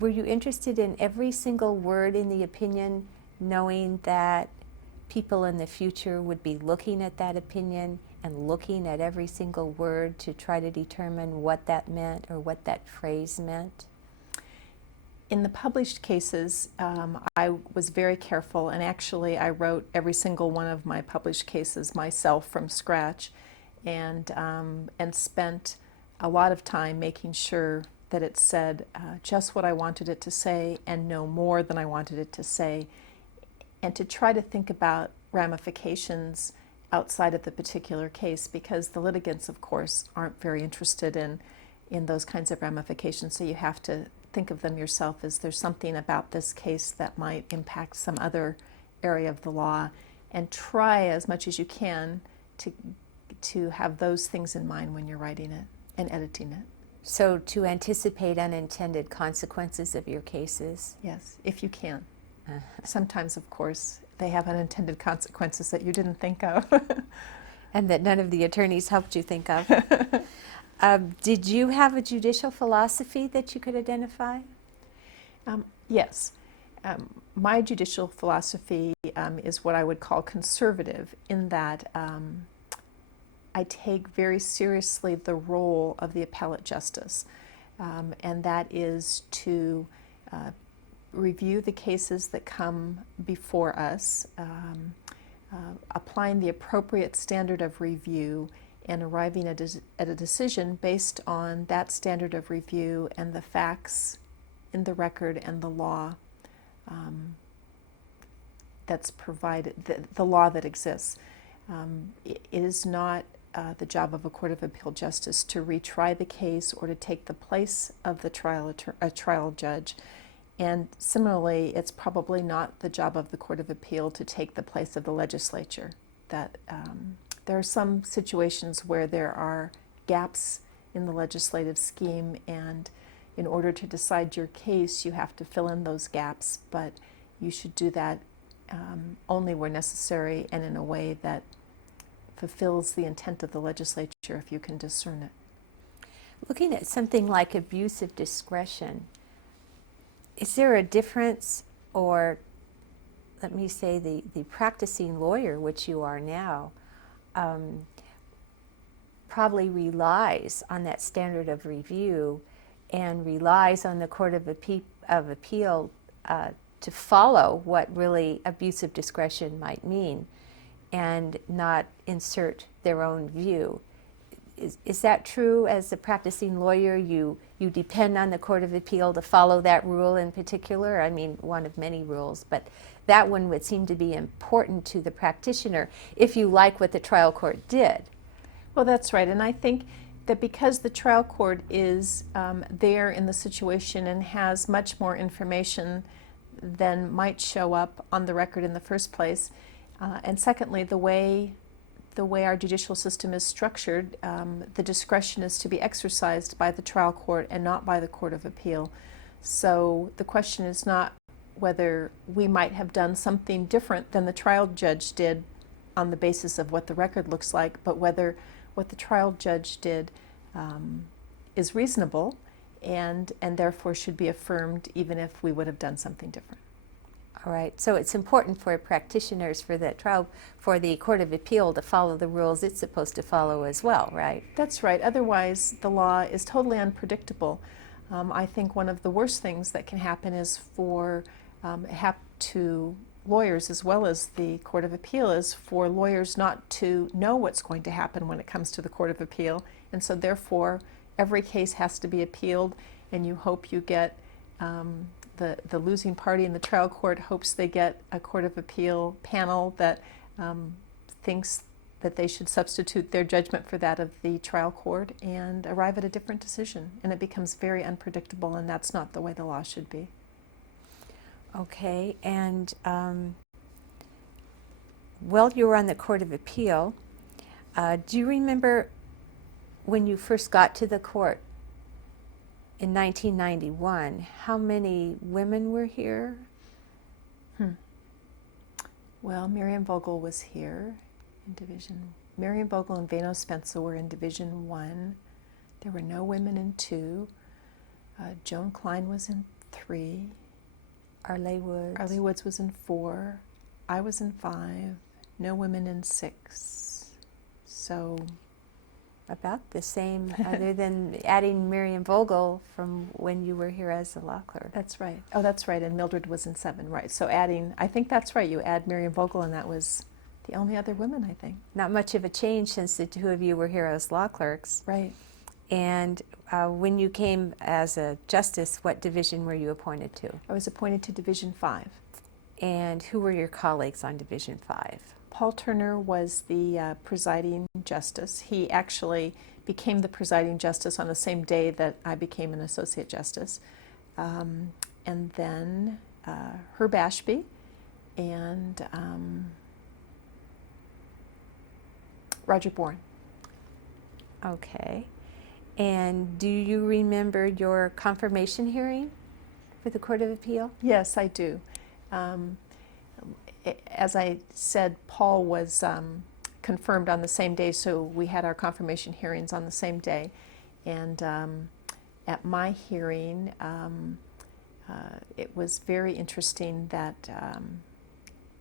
were you interested in every single word in the opinion, knowing that people in the future would be looking at that opinion and looking at every single word to try to determine what that meant or what that phrase meant? In the published cases, I was very careful, and actually I wrote every single one of my published cases myself from scratch, and spent a lot of time making sure that it said just what I wanted it to say and no more than I wanted it to say, and to try to think about ramifications outside of the particular case, because the litigants, of course, aren't very interested in those kinds of ramifications, so you have to think of them yourself as there's something about this case that might impact some other area of the law, and try as much as you can to have those things in mind when you're writing it and editing it. So to anticipate unintended consequences of your cases? Yes, if you can. Sometimes, of course, they have unintended consequences that you didn't think of. And that none of the attorneys helped you think of. Did you have a judicial philosophy that you could identify? Yes. My judicial philosophy is what I would call conservative, in that I take very seriously the role of the appellate justice, and that is to review the cases that come before us, applying the appropriate standard of review, and arriving at a decision based on that standard of review and the facts in the record and the law that's provided, the law that exists. It is not the job of a Court of Appeal justice to retry the case or to take the place of the trial judge. And similarly, it's probably not the job of the Court of Appeal to take the place of the legislature. That there are some situations where there are gaps in the legislative scheme, and in order to decide your case, you have to fill in those gaps, but you should do that only where necessary and in a way that fulfills the intent of the legislature if you can discern it. Looking at something like abuse of discretion, is there a difference, or let me say the practicing lawyer, which you are now, probably relies on that standard of review and relies on the Court of Appeal to follow what really abuse of discretion might mean and not insert their own view. Is that true? As a practicing lawyer, you depend on the Court of Appeal to follow that rule in particular? I mean, one of many rules, but that one would seem to be important to the practitioner if you like what the trial court did. Well, that's right, and I think that because the trial court is there in the situation and has much more information than might show up on the record in the first place, and secondly, the way our judicial system is structured, the discretion is to be exercised by the trial court and not by the Court of Appeal. So the question is not whether we might have done something different than the trial judge did on the basis of what the record looks like, but whether what the trial judge did is reasonable and therefore should be affirmed even if we would have done something different. All right, so it's important for practitioners for the Court of Appeal to follow the rules it's supposed to follow as well, right? That's right. Otherwise, the law is totally unpredictable. I think one of the worst things that can happen is to lawyers as well as the Court of Appeal is for lawyers not to know what's going to happen when it comes to the Court of Appeal, and so therefore every case has to be appealed, and you hope you get the losing party in the trial court hopes they get a Court of Appeal panel that thinks that they should substitute their judgment for that of the trial court and arrive at a different decision. And it becomes very unpredictable, and that's not the way the law should be. Okay, and well, you were on the Court of Appeal. Do you remember when you first got to the court in 1991, how many women were here? Well, Miriam Vogel was here in Division. Miriam Vogel and Vano Spencer were in Division 1. There were no women in 2. Joan Klein was in 3. Arley Woods. Arley Woods was in 4. I was in 5, no women in 6. So About the same, other than adding Miriam Vogel from when you were here as a law clerk. that's right. Oh, that's right. And Mildred was in 7, right. So adding, I think that's right. You add Miriam Vogel, and that was the only other women, I think. Not much of a change since the two of you were here as law clerks. Right. And when you came as a justice, what division were you appointed to? I was appointed to Division 5. And who were your colleagues on Division 5? Paul Turner was the presiding justice. He actually became the presiding justice on the same day that I became an associate justice. And then Herb Ashby and Roger Bourne. Okay. And do you remember your confirmation hearing for the Court of Appeal? Yes, I do. As I said, Paul was confirmed on the same day, so we had our confirmation hearings on the same day. And at my hearing, it was very interesting that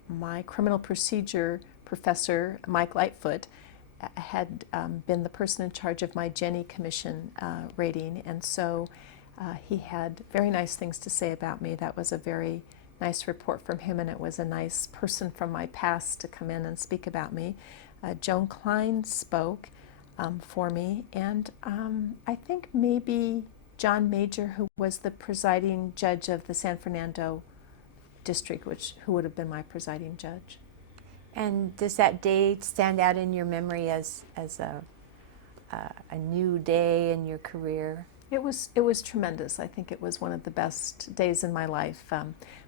my criminal procedure professor, Mike Lightfoot, had been the person in charge of my Jenny Commission rating, and so he had very nice things to say about me. That was a very nice report from him, and it was a nice person from my past to come in and speak about me. Joan Klein spoke for me, and I think maybe John Major, who was the presiding judge of the San Fernando district, who would have been my presiding judge. And does that day stand out in your memory as a new day in your career? It was tremendous. I think it was one of the best days in my life.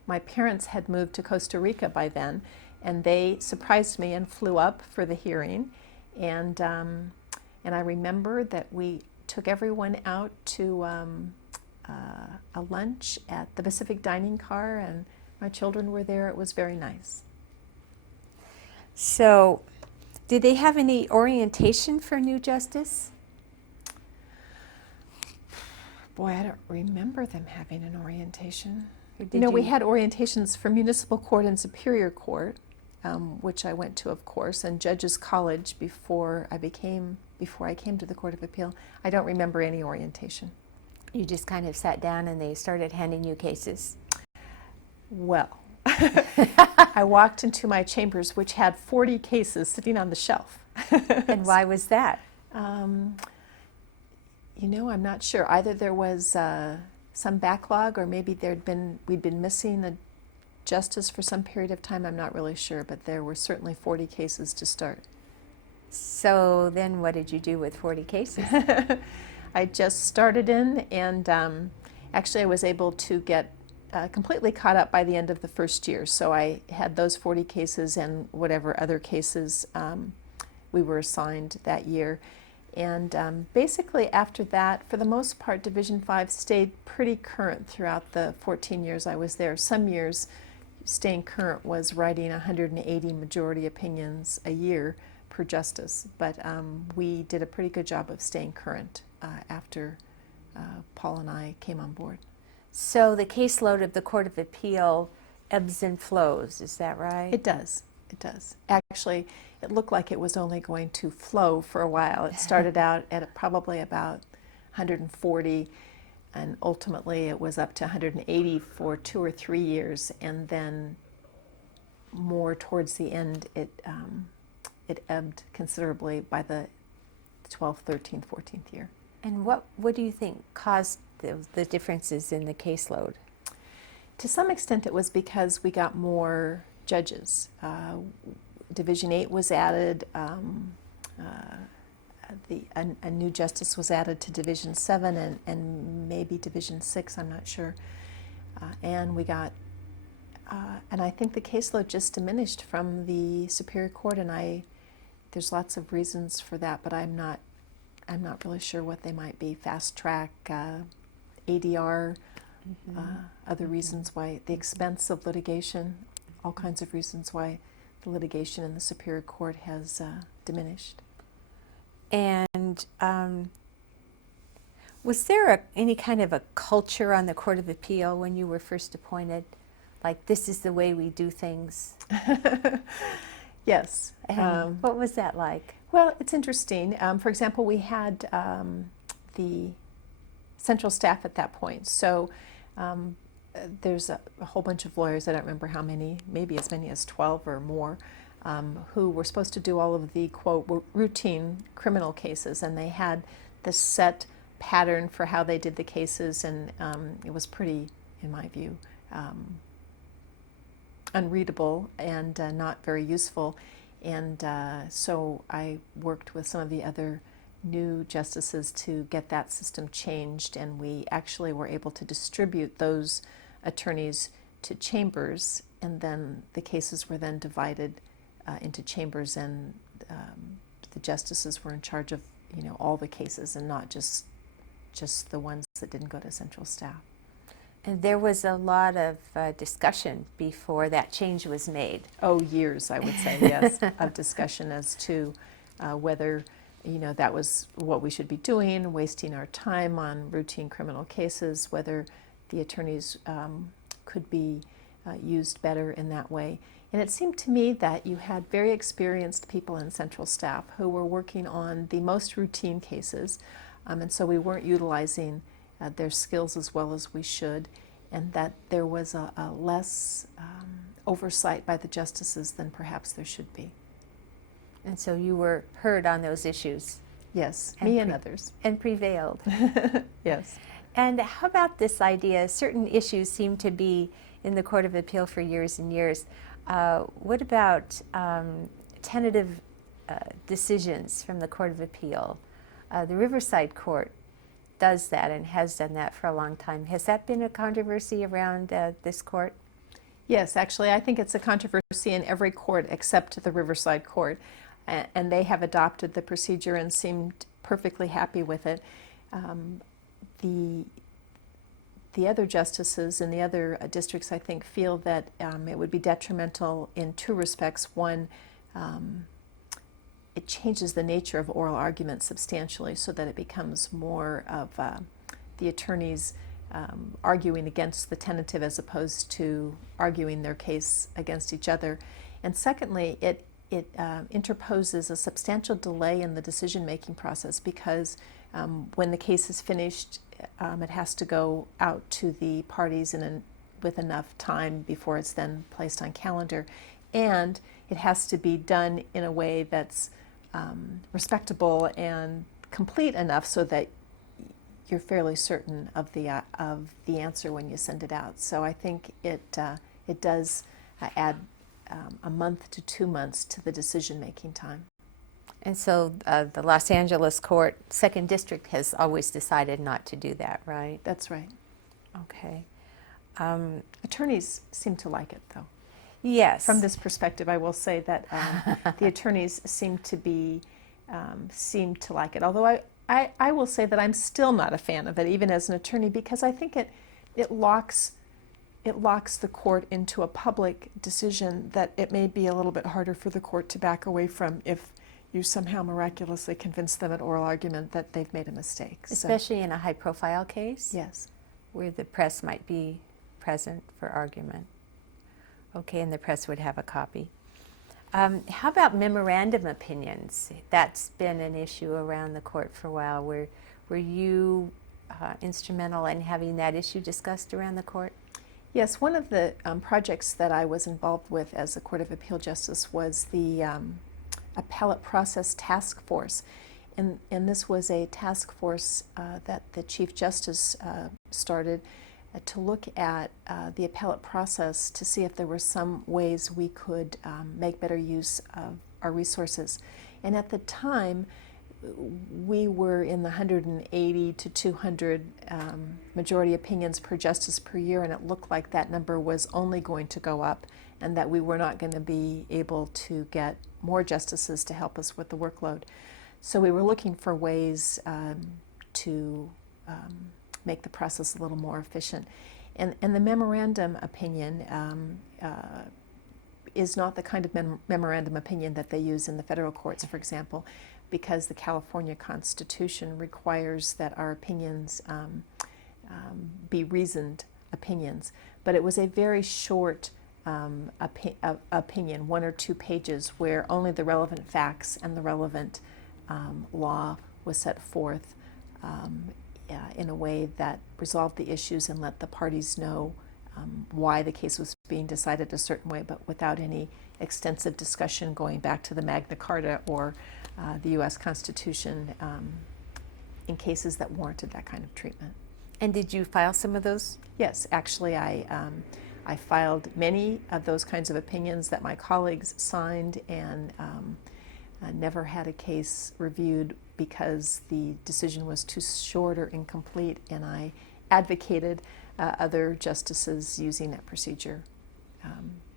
My parents had moved to Costa Rica by then, and they surprised me and flew up for the hearing. And I remember that we took everyone out to a lunch at the Pacific Dining Car, and my children were there. It was very nice. So, did they have any orientation for new justice? Boy, I don't remember them having an orientation. Or did You know, we had orientations for municipal court and superior court, which I went to, of course, and Judges College before I came to the Court of Appeal. I don't remember any orientation. You just kind of sat down and they started handing you cases? Well, I walked into my chambers, which had 40 cases sitting on the shelf. And why was that? You know, I'm not sure. Either there was some backlog, or maybe we'd been missing a justice for some period of time. I'm not really sure, but there were certainly 40 cases to start. So then what did you do with 40 cases? I just started in, and actually I was able to get completely caught up by the end of the first year. So I had those 40 cases and whatever other cases we were assigned that year. And basically after that, for the most part, Division 5 stayed pretty current throughout the 14 years I was there. Some years staying current was writing 180 majority opinions a year per justice, but we did a pretty good job of staying current after Paul and I came on board. So the caseload of the Court of Appeal ebbs and flows, is that right? It does. It does. Actually, it looked like it was only going to flow for a while. It started out at probably about 140, and ultimately it was up to 180 for 2 or 3 years, and then more towards the end it ebbed considerably by the 12th, 13th, 14th year. And what do you think caused the differences in the caseload? To some extent it was because we got more judges. Division 8 was added, a new justice was added to Division 7 and maybe Division 6, I'm not sure. And we got, and I think the caseload just diminished from the Superior Court, and there's lots of reasons for that, but I'm not really sure what they might be. Fast track, ADR, other reasons why, the expense of litigation, all kinds of reasons why the litigation in the Superior Court has diminished. And was there any kind of a culture on the Court of Appeal when you were first appointed? like this is the way we do things? Yes. And what was that like? Well, it's interesting. For example, we had the central staff at that point. So there's a whole bunch of lawyers, I don't remember how many, maybe as many as 12 or more, who were supposed to do all of the, quote, routine criminal cases. And they had this set pattern for how they did the cases, and it was pretty, in my view, unreadable and not very useful. And so I worked with some of the other new justices to get that system changed, and we actually were able to distribute those attorneys to chambers, and then the cases were then divided into chambers, and the justices were in charge of, you know, all the cases and not just the ones that didn't go to central staff. And there was a lot of discussion before that change was made. Oh, years, I would say, yes, of discussion as to whether, you know, that was what we should be doing, wasting our time on routine criminal cases, whether the attorneys could be used better in that way. And it seemed to me that you had very experienced people in central staff who were working on the most routine cases, and so we weren't utilizing their skills as well as we should, and that there was a less oversight by the justices than perhaps there should be. And so you were heard on those issues. Yes, And me and others. And prevailed. Yes. And how about this idea? Certain issues seem to be in the Court of Appeal for years and years. What about tentative decisions from the Court of Appeal? The Riverside Court does that and has done that for a long time. Has that been a controversy around this court? Yes, actually, I think it's a controversy in every court except the Riverside Court, and they have adopted the procedure and seemed perfectly happy with it. The other justices in the other districts, I think, feel that it would be detrimental in two respects. One, it changes the nature of oral argument substantially so that it becomes more of the attorneys arguing against the tentative as opposed to arguing their case against each other. And secondly, it interposes a substantial delay in the decision-making process because when the case is finished, it has to go out to the parties with enough time before it's then placed on calendar. And it has to be done in a way that's respectable and complete enough so that you're fairly certain of the answer when you send it out. So I think it does add a month to 2 months to the decision-making time. And so the Los Angeles Court, Second District, has always decided not to do that, right? That's right. Okay. Attorneys seem to like it, though. Yes. From this perspective, I will say that the attorneys seem to like it. Although I will say that I'm still not a fan of it, even as an attorney, because I think it locks the court into a public decision that it may be a little bit harder for the court to back away from if you somehow miraculously convince them at oral argument that they've made a mistake. Especially in a high-profile case? Yes. Where the press might be present for argument. Okay, and the press would have a copy. How about memorandum opinions? That's been an issue around the court for a while. Were you instrumental in having that issue discussed around the court? Yes, one of the projects that I was involved with as a Court of Appeal Justice was the Appellate Process Task Force. And this was a task force that the Chief Justice started to look at the appellate process to see if there were some ways we could make better use of our resources. And at the time, we were in the 180 to 200 majority opinions per justice per year, and it looked like that number was only going to go up and that we were not going to be able to get more justices to help us with the workload. So we were looking for ways to make the process a little more efficient. And the memorandum opinion is not the kind of memorandum opinion that they use in the federal courts, for example, because the California Constitution requires that our opinions be reasoned opinions. but it was a very short opinion, 1 or 2 pages, where only the relevant facts and the relevant law was set forth in a way that resolved the issues and let the parties know why the case was being decided a certain way, but without any extensive discussion going back to the Magna Carta or the U.S. Constitution in cases that warranted that kind of treatment. And did you file some of those? Yes, actually I filed many of those kinds of opinions that my colleagues signed, and never had a case reviewed because the decision was too short or incomplete, and I advocated other justices using that procedure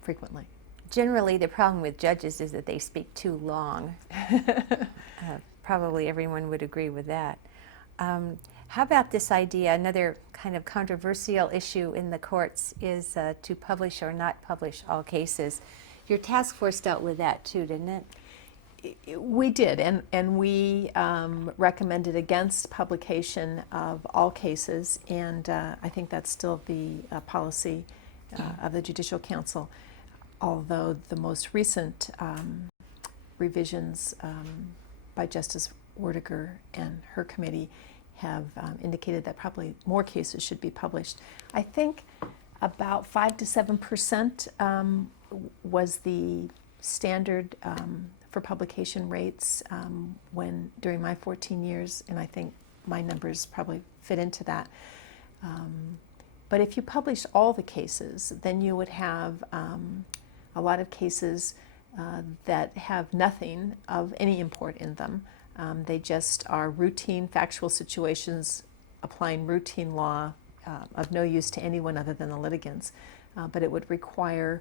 frequently. Generally, the problem with judges is that they speak too long. Probably everyone would agree with that. How about this idea, another kind of controversial issue in the courts is to publish or not publish all cases. Your task force dealt with that too, didn't it? We did, and we recommended against publication of all cases, and I think that's still the policy of the Judicial Council, although the most recent revisions by Justice Werdiger and her committee have indicated that probably more cases should be published. I think about 5 to 7% was the standard for publication rates when during my 14 years, and I think my numbers probably fit into that. But if you published all the cases, then you would have a lot of cases that have nothing of any import in them. They just are routine factual situations applying routine law of no use to anyone other than the litigants. But it would require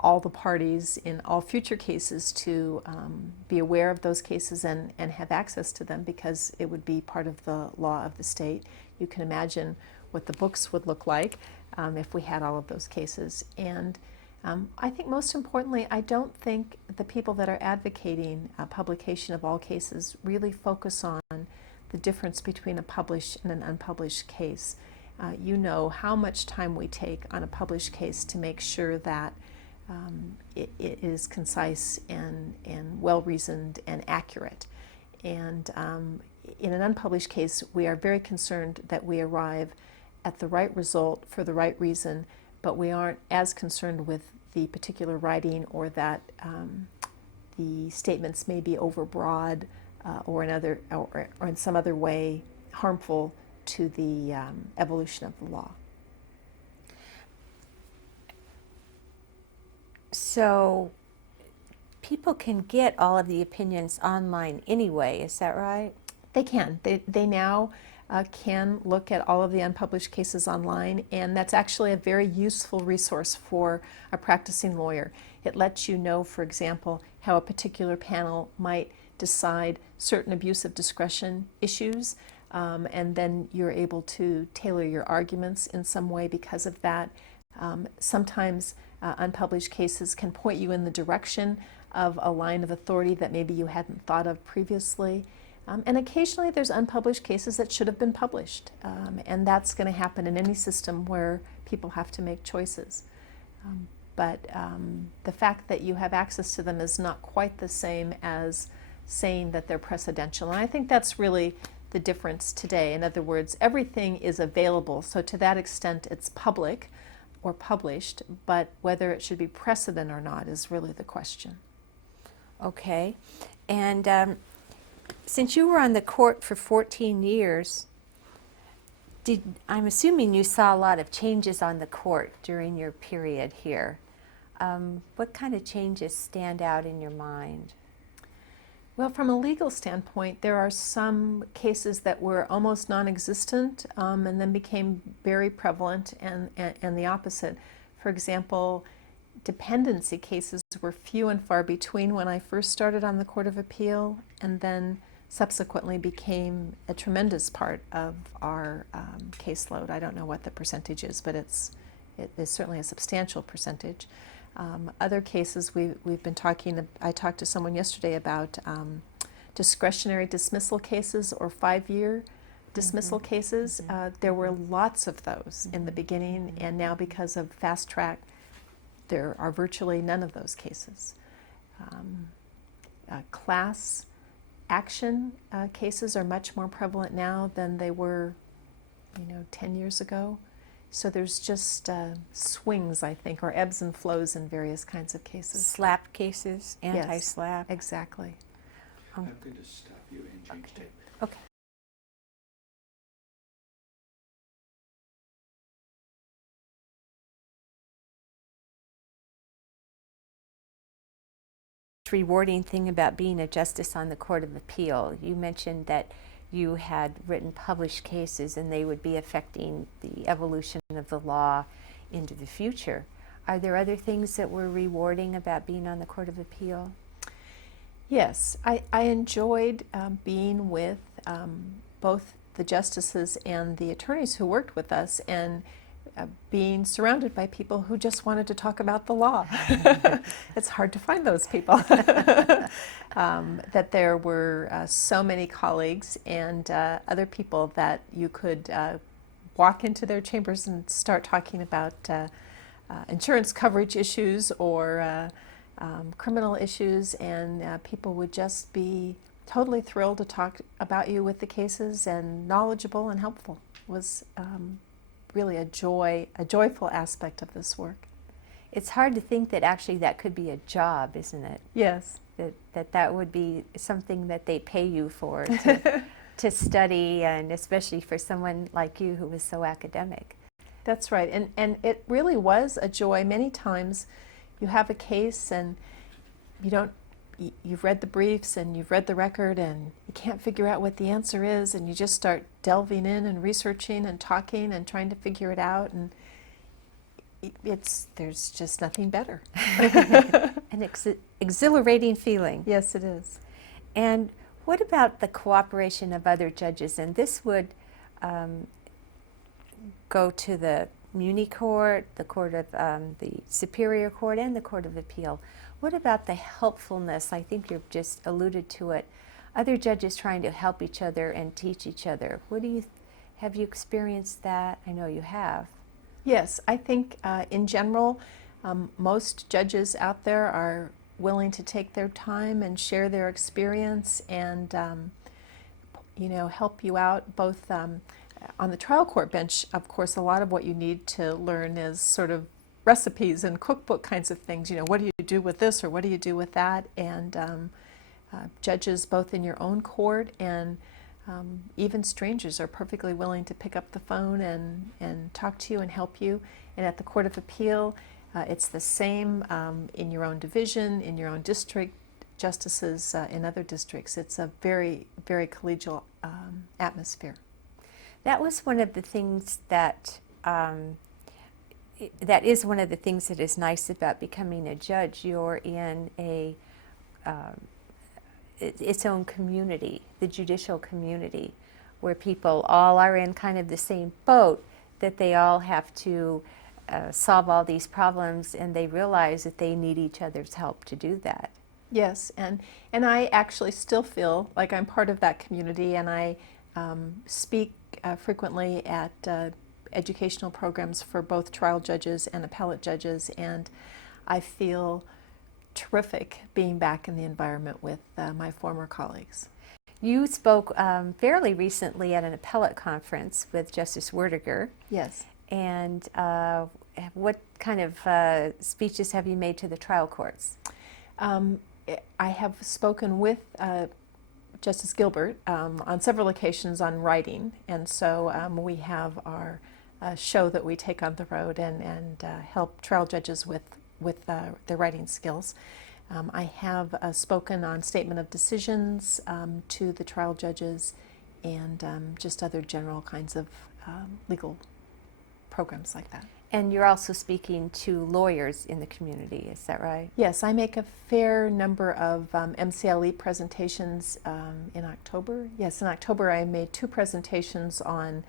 all the parties in all future cases to be aware of those cases and have access to them, because it would be part of the law of the state. You can imagine what the books would look like if we had all of those cases. And I think most importantly, I don't think the people that are advocating publication of all cases really focus on the difference between a published and an unpublished case. You know how much time we take on a published case to make sure that it is concise and well-reasoned and accurate. And in an unpublished case, we are very concerned that we arrive at the right result for the right reason, but we aren't as concerned with the particular writing, or that the statements may be overbroad or in some other way harmful to the evolution of the law. So people can get all of the opinions online anyway, is that right? They can. They now can look at all of the unpublished cases online, and that's actually a very useful resource for a practicing lawyer. It lets you know, for example, how a particular panel might decide certain abuse of discretion issues, and then you're able to tailor your arguments in some way because of that. Sometimes unpublished cases can point you in the direction of a line of authority that maybe you hadn't thought of previously. And occasionally there's unpublished cases that should have been published, and that's going to happen in any system where people have to make choices. But the fact that you have access to them is not quite the same as saying that they're precedential, and I think that's really the difference today. In other words, everything is available, so to that extent it's public or published, but whether it should be precedent or not is really the question. Okay. And since you were on the court for 14 years, I'm assuming you saw a lot of changes on the court during your period here. What kind of changes stand out in your mind? Well, from a legal standpoint, there are some cases that were almost non-existent and then became very prevalent, and the opposite. For example, dependency cases were few and far between when I first started on the Court of Appeal, and then subsequently became a tremendous part of our caseload. I don't know what the percentage is, but it is certainly a substantial percentage. Other cases we've been talking, I talked to someone yesterday about discretionary dismissal cases or 5-year dismissal cases. There were lots of those in the beginning, and now because of fast track, there are virtually none of those cases. Class action cases are much more prevalent now than they were, 10 years ago. So there's just swings, I think, or ebbs and flows in various kinds of cases. Slap cases, anti-slap. Yes, exactly. I'm going to stop you and change tape. Okay. Rewarding thing about being a justice on the Court of Appeal. You mentioned that you had written published cases and they would be affecting the evolution of the law into the future. Are there other things that were rewarding about being on the Court of Appeal? Yes, I enjoyed being with both the justices and the attorneys who worked with us, and being surrounded by people who just wanted to talk about the law. It's hard to find those people. That there were so many colleagues and other people that you could walk into their chambers and start talking about insurance coverage issues or criminal issues, and people would just be totally thrilled to talk about you with the cases, and knowledgeable and helpful. It was really a joyful aspect of this work. It's hard to think that actually that could be a job, isn't it? Yes. That would be something that they pay you for to study, and especially for someone like you who was so academic. That's right, and it really was a joy. Many times you have a case and you've read the briefs and you've read the record and you can't figure out what the answer is, and you just start delving in and researching and talking and trying to figure it out, and there's just nothing better. An exhilarating feeling. Yes, it is. And what about the cooperation of other judges? And this would go to the Muni Court, the Court of the Superior Court, and the Court of Appeal. What about the helpfulness? I think you've just alluded to it. Other judges trying to help each other and teach each other. Have you experienced that? I know you have. Yes, I think in general, most judges out there are willing to take their time and share their experience and help you out both on the trial court bench. Of course, a lot of what you need to learn is sort of recipes and cookbook kinds of things. What do you do with this or what do you do with that? And judges both in your own court and even strangers are perfectly willing to pick up the phone and talk to you and help you. And at the Court of Appeal, it's the same in your own division, in your own district, justices in other districts. It's a very, very collegial atmosphere. That was one of the things that is one of the things that is nice about becoming a judge. You're in its own community, the judicial community, where people all are in kind of the same boat, that they all have to solve all these problems, and they realize that they need each other's help to do that. Yes, and I actually still feel like I'm part of that community, and I speak frequently at educational programs for both trial judges and appellate judges, and I feel terrific being back in the environment with my former colleagues. You spoke fairly recently at an appellate conference with Justice Werdiger. Yes. And what kind of speeches have you made to the trial courts? I have spoken with Justice Gilbert on several occasions on writing, and so we have our show that we take on the road and help trial judges with their writing skills. I have spoken on statement of decisions to the trial judges and just other general kinds of legal programs like that. And you're also speaking to lawyers in the community, is that right? Yes, I make a fair number of MCLE presentations in October. Yes, in October I made 2 presentations on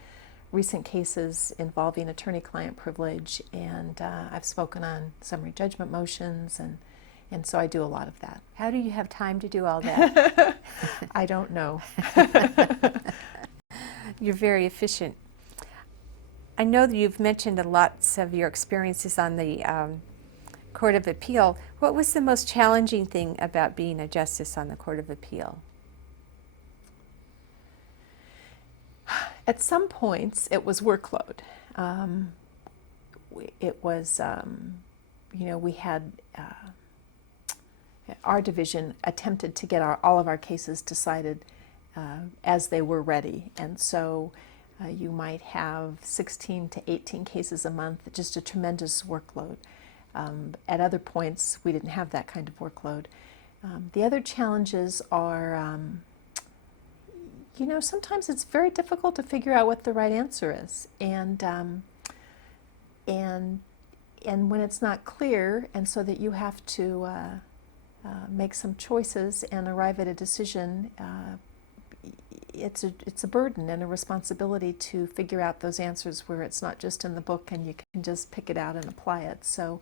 recent cases involving attorney-client privilege, and I've spoken on summary judgment motions, and so I do a lot of that. How do you have time to do all that? I don't know. You're very efficient. I know that you've mentioned lots of your experiences on the Court of Appeal. What was the most challenging thing about being a justice on the Court of Appeal? At some points, it was workload. It was, we had our division attempted to get all of our cases decided as they were ready, and so you might have 16 to 18 cases a month, just a tremendous workload. At other points, we didn't have that kind of workload. The other challenges are, sometimes it's very difficult to figure out what the right answer is, and when it's not clear, and so that you have to make some choices and arrive at a decision, it's a burden and a responsibility to figure out those answers where it's not just in the book and you can just pick it out and apply it. So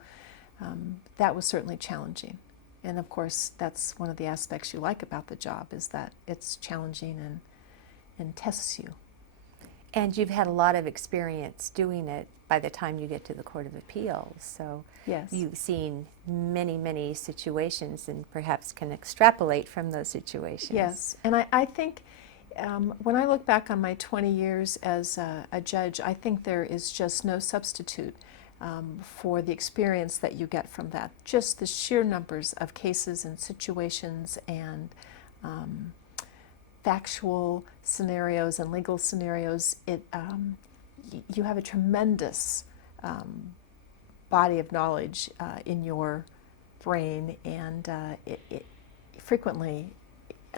that was certainly challenging. And of course, that's one of the aspects you like about the job, is that it's challenging and tests you. And you've had a lot of experience doing it by the time you get to the Court of Appeals. So Yes. you've seen many, many situations and perhaps can extrapolate from those situations. Yes, and I think when I look back on my 20 years as a judge, I think there is just no substitute for the experience that you get from that. Just the sheer numbers of cases and situations and factual scenarios and legal scenarios, you have a tremendous body of knowledge in your brain, and frequently,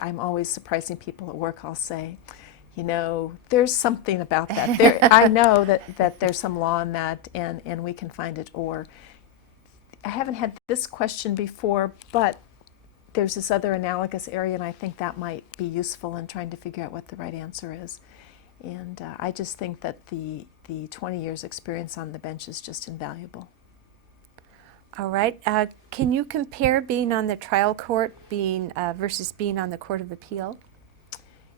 I'm always surprising people at work. I'll say, there's something about that. I know that there's some law in that, and we can find it. Or, I haven't had this question before, but there's this other analogous area, and I think that might be useful in trying to figure out what the right answer is. And I just think that the 20 years experience on the bench is just invaluable. All right. Can you compare being on the trial court versus being on the Court of Appeal?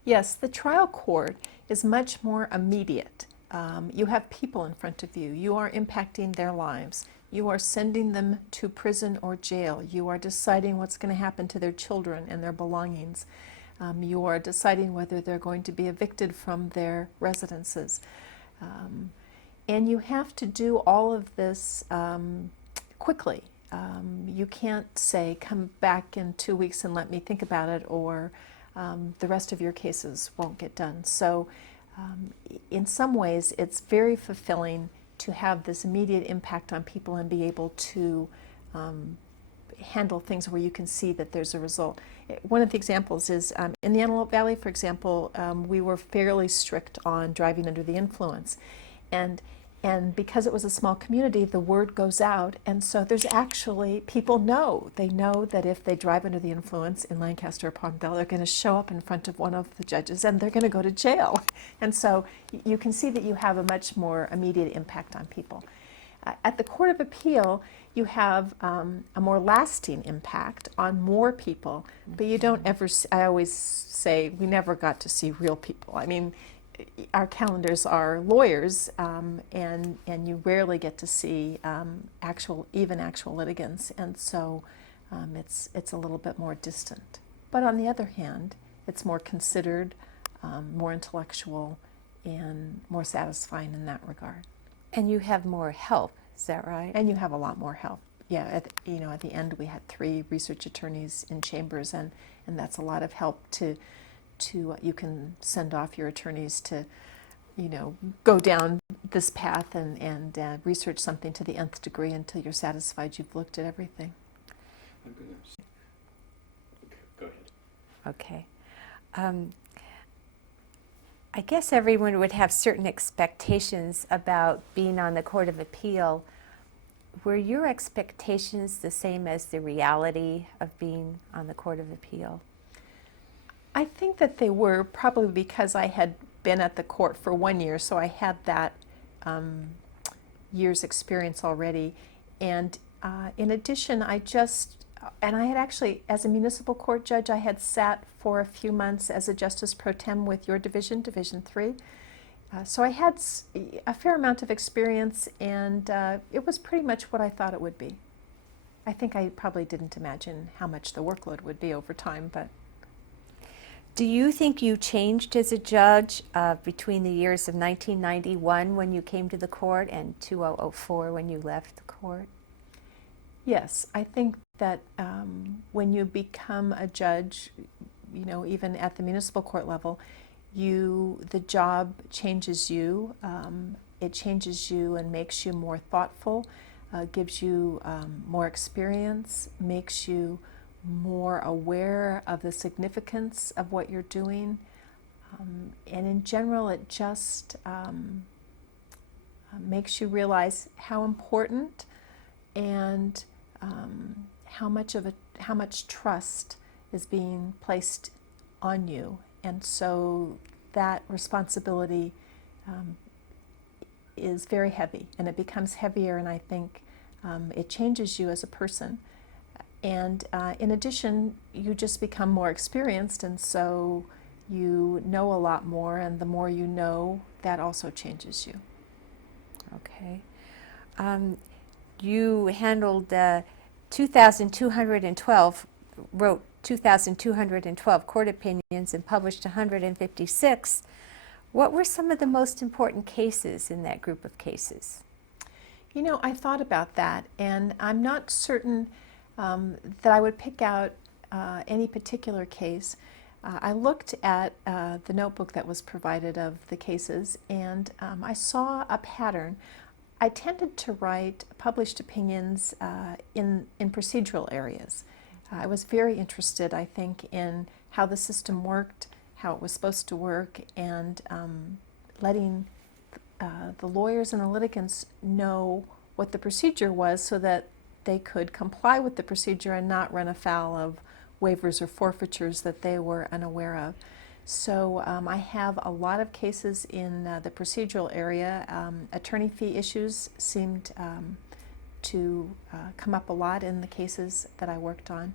Yes, the trial court is much more immediate. You have people in front of you. You are impacting their lives. You are sending them to prison or jail. You are deciding what's going to happen to their children and their belongings. You are deciding whether they're going to be evicted from their residences. And you have to do all of this quickly. You can't say, come back in 2 weeks and let me think about it, or the rest of your cases won't get done. So in some ways, it's very fulfilling to have this immediate impact on people and be able to handle things where you can see that there's a result. One of the examples is in the Antelope Valley, for example, we were fairly strict on driving under the influence. And because it was a small community, the word goes out, and so there's actually, people know. They know that if they drive under the influence in Lancaster or Palmdale, they're going to show up in front of one of the judges and they're going to go to jail. And so you can see that you have a much more immediate impact on people. At the Court of Appeal, you have a more lasting impact on more people, but you don't ever, I always say, we never got to see real people. I mean, our calendars are lawyers, and you rarely get to see actual litigants, and so it's a little bit more distant. But on the other hand, it's more considered, more intellectual, and more satisfying in that regard. And you have more help, is that right? And you have a lot more help. Yeah, at the end we had 3 research attorneys in chambers, and that's a lot of help to you can send off your attorneys to, go down this path and research something to the nth degree until you're satisfied you've looked at everything. I'm going to... Okay, go ahead. Okay. I guess everyone would have certain expectations about being on the Court of Appeal. Were your expectations the same as the reality of being on the Court of Appeal? I think that they were, probably because I had been at the court for 1 year, so I had that year's experience already. And in addition, I had actually, as a municipal court judge, I had sat for a few months as a justice pro tem with your division, Division 3. So I had a fair amount of experience, and it was pretty much what I thought it would be. I think I probably didn't imagine how much the workload would be over time, but Do you think you changed as a judge between the years of 1991 when you came to the court and 2004 when you left the court? yes, I think that when you become a judge, you know, even at the municipal court level, the job changes you. It changes you and makes you more thoughtful, gives you more experience, makes you more aware of the significance of what you're doing. And in general, it just makes you realize how important and how much trust is being placed on you. And so that responsibility is very heavy, and it becomes heavier, and I think it changes you as a person. And in addition, you just become more experienced, and so you know a lot more, and the more you know, that also changes you. Okay. You handled 2,212, wrote 2,212 court opinions and published 156. What were some of the most important cases in that group of cases? You know, I thought about that, and I'm not certain that I would pick out any particular case. I looked at the notebook that was provided of the cases, and I saw a pattern. I tended to write published opinions in procedural areas. I was very interested, I think, in how the system worked, how it was supposed to work, and letting the lawyers and the litigants know what the procedure was so that they could comply with the procedure and not run afoul of waivers or forfeitures that they were unaware of. So I have a lot of cases in the procedural area. Attorney fee issues seemed to come up a lot in the cases that I worked on.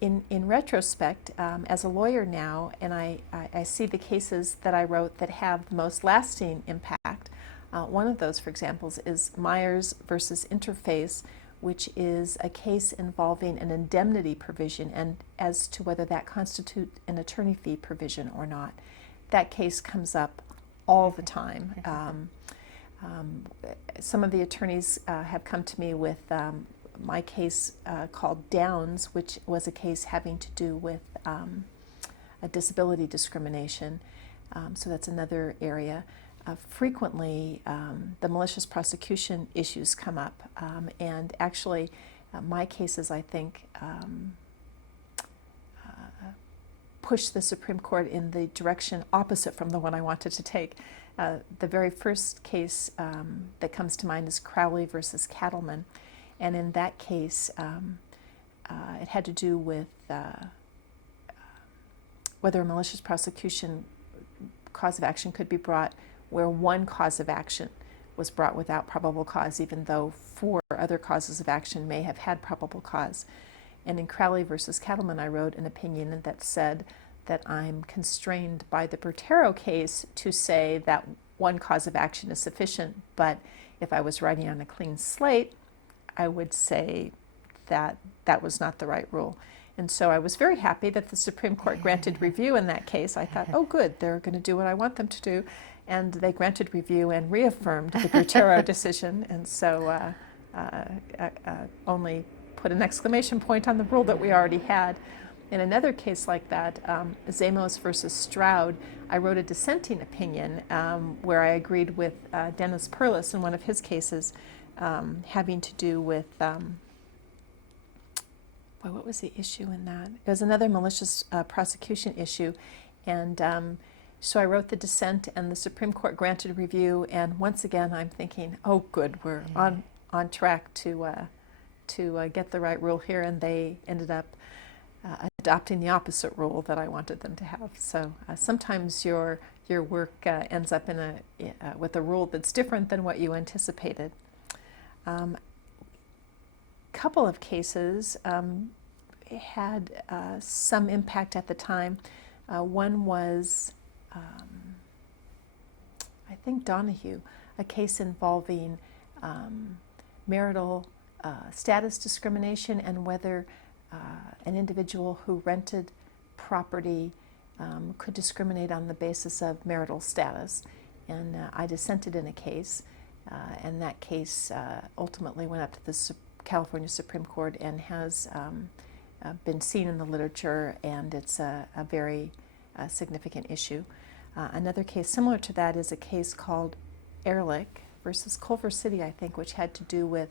In retrospect, as a lawyer now, and I see the cases that I wrote that have the most lasting impact. One of those, for example, is Myers versus Interface, which is a case involving an indemnity provision and as to whether that constitutes an attorney fee provision or not. That case comes up all the time. Some of the attorneys have come to me with my case called Downs, which was a case having to do with a disability discrimination. So that's another area. Frequently, the malicious prosecution issues come up, and actually, my cases, I think, push the Supreme Court in the direction opposite from the one I wanted to take. The very first case that comes to mind is Crowley versus Cattlemen, and in that case, it had to do with whether a malicious prosecution cause of action could be brought where one cause of action was brought without probable cause, even though 4 other causes of action may have had probable cause. And in Crowley versus Cattlemen, I wrote an opinion that said that I'm constrained by the Bertero case to say that one cause of action is sufficient, but if I was writing on a clean slate, I would say that that was not the right rule. And so I was very happy that the Supreme Court granted review in that case. I thought, oh good, they're going to do what I want them to do. And they granted review and reaffirmed the Bertero decision, and so only put an exclamation point on the rule that we already had. In another case like that, Zamos versus Stroud, I wrote a dissenting opinion where I agreed with Dennis Perlis in one of his cases having to do with, what was the issue in that? It was another malicious prosecution issue, and so I wrote the dissent, and the Supreme Court granted review, and once again I'm thinking, oh good, we're on track to get the right rule here, and they ended up adopting the opposite rule that I wanted them to have. So sometimes your work ends up in with a rule that's different than what you anticipated. Couple of cases had some impact at the time. One was I think Donahue, a case involving marital status discrimination and whether an individual who rented property could discriminate on the basis of marital status. And I dissented in a case, and that case ultimately went up to the California Supreme Court and has been seen in the literature, and it's a very significant issue. Another case similar to that is a case called Ehrlich versus Culver City, I think, which had to do with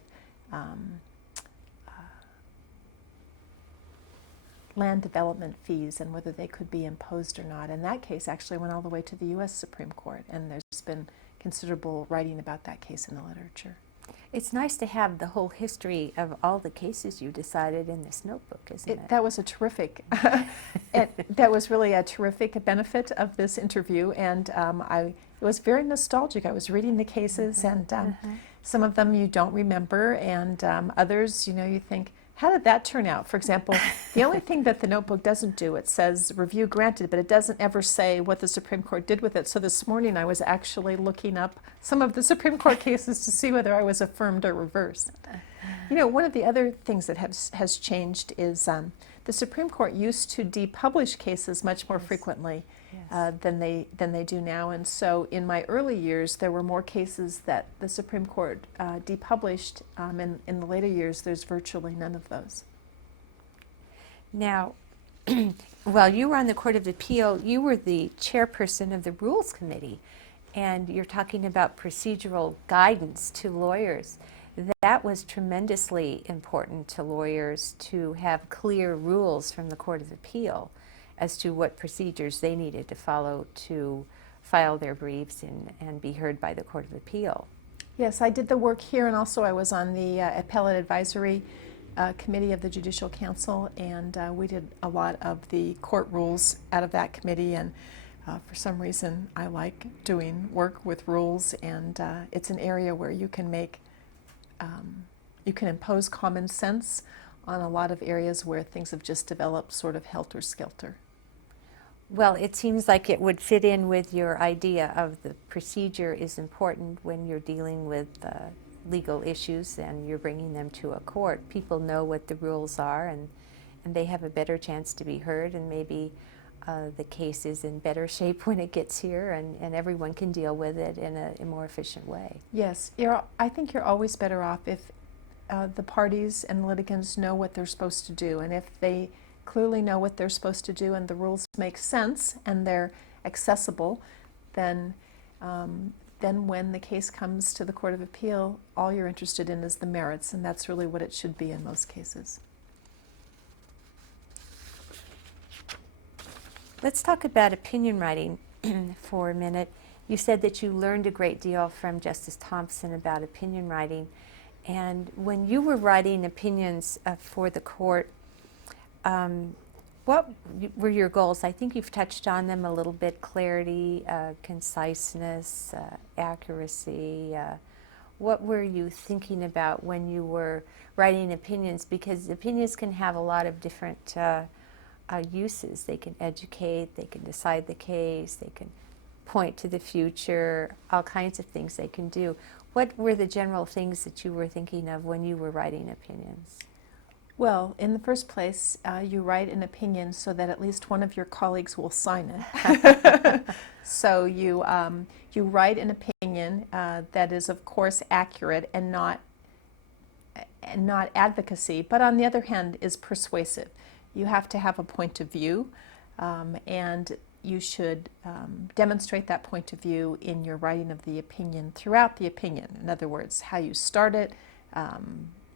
land development fees and whether they could be imposed or not. And that case actually went all the way to the U.S. Supreme Court, and there's been considerable writing about that case in the literature. It's nice to have the whole history of all the cases you decided in this notebook, isn't it? That was a terrific, that was really a terrific benefit of this interview, and it was very nostalgic. I was reading the cases, and some of them you don't remember, and others, you think, how did that turn out? For example, the only thing that the notebook doesn't do, it says review granted, but it doesn't ever say what the Supreme Court did with it. So this morning I was actually looking up some of the Supreme Court cases to see whether I was affirmed or reversed. One of the other things that has changed is the Supreme Court used to depublish cases much more frequently than they do now. And so in my early years, there were more cases that the Supreme Court depublished. In the later years, there's virtually none of those. Now, while you were on the Court of Appeal, you were the chairperson of the Rules Committee, and you're talking about procedural guidance to lawyers. That was tremendously important to lawyers to have clear rules from the Court of Appeal as to what procedures they needed to follow to file their briefs and be heard by the Court of Appeal. Yes, I did the work here, and also I was on the Appellate Advisory Committee of the Judicial Council, and we did a lot of the court rules out of that committee, and for some reason I like doing work with rules, and it's an area where you can impose common sense on a lot of areas where things have just developed sort of helter-skelter. Well, it seems like it would fit in with your idea of the procedure is important when you're dealing with legal issues and you're bringing them to a court. People know what the rules are, and they have a better chance to be heard, and maybe the case is in better shape when it gets here, and everyone can deal with it in a more efficient way. Yes, I think you're always better off if the parties and litigants know what they're supposed to do, and if they clearly know what they're supposed to do and the rules make sense and they're accessible, then when the case comes to the Court of Appeal, all you're interested in is the merits, and that's really what it should be in most cases. Let's talk about opinion writing for a minute. You said that you learned a great deal from Justice Thompson about opinion writing, and when you were writing opinions for the court, what were your goals? I think you've touched on them a little bit: clarity, conciseness, accuracy. What were you thinking about when you were writing opinions? Because opinions can have a lot of different uses. They can educate, they can decide the case, they can point to the future, all kinds of things they can do. What were the general things that you were thinking of when you were writing opinions? Well, in the first place, you write an opinion so that at least one of your colleagues will sign it. So you write an opinion that is, of course, accurate and not advocacy, but on the other hand is persuasive. You have to have a point of view, and you should demonstrate that point of view in your writing of the opinion throughout the opinion. In other words, how you start it,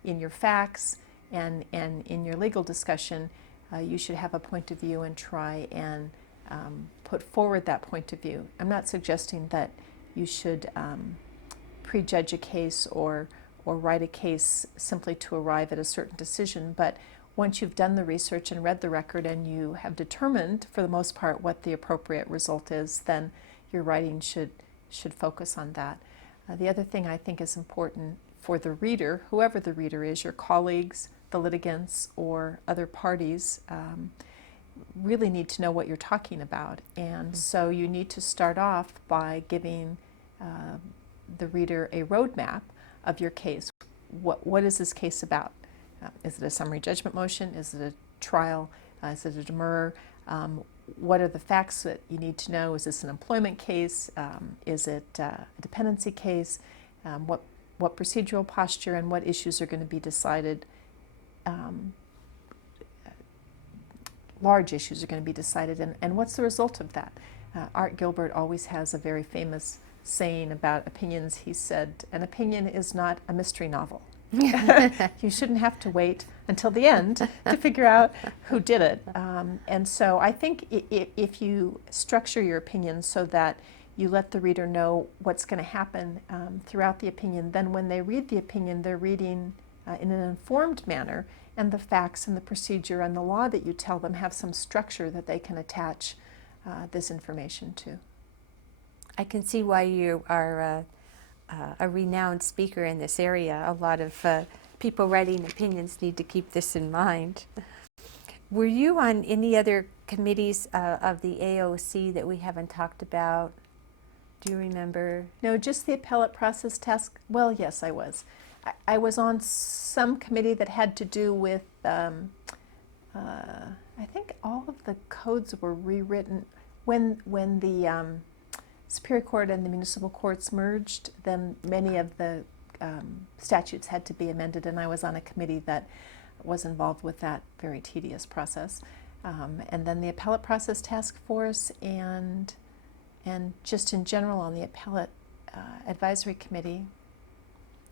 in your facts, and in your legal discussion, you should have a point of view and try and put forward that point of view. I'm not suggesting that you should prejudge a case or write a case simply to arrive at a certain decision, but once you've done the research and read the record and you have determined, for the most part, what the appropriate result is, then your writing should focus on that. The other thing I think is important for the reader, whoever the reader is, your colleagues, the litigants, or other parties, really need to know what you're talking about. And so you need to start off by giving the reader a roadmap of your case. What is this case about? Is it a summary judgment motion? Is it a trial? Is it a demurrer? What are the facts that you need to know? Is this an employment case? Is it a dependency case? What procedural posture and what issues are going to be decided? Large issues are going to be decided, and what's the result of that? Art Gilbert always has a very famous saying about opinions. He said, an opinion is not a mystery novel. You shouldn't have to wait until the end to figure out who did it. And so I think if you structure your opinion so that you let the reader know what's going to happen throughout the opinion, then when they read the opinion, they're reading in an informed manner, and the facts and the procedure and the law that you tell them have some structure that they can attach this information to. I can see why you are a renowned speaker in this area. A lot of people writing opinions need to keep this in mind. Were you on any other committees of the AOC that we haven't talked about? Do you remember? No, just the appellate process task. Well, yes, I was. I was on some committee that had to do with, I think all of the codes were rewritten. When the Superior Court and the municipal courts merged, then many of the statutes had to be amended, and I was on a committee that was involved with that very tedious process. And then the appellate process task force, and just in general on the appellate advisory committee.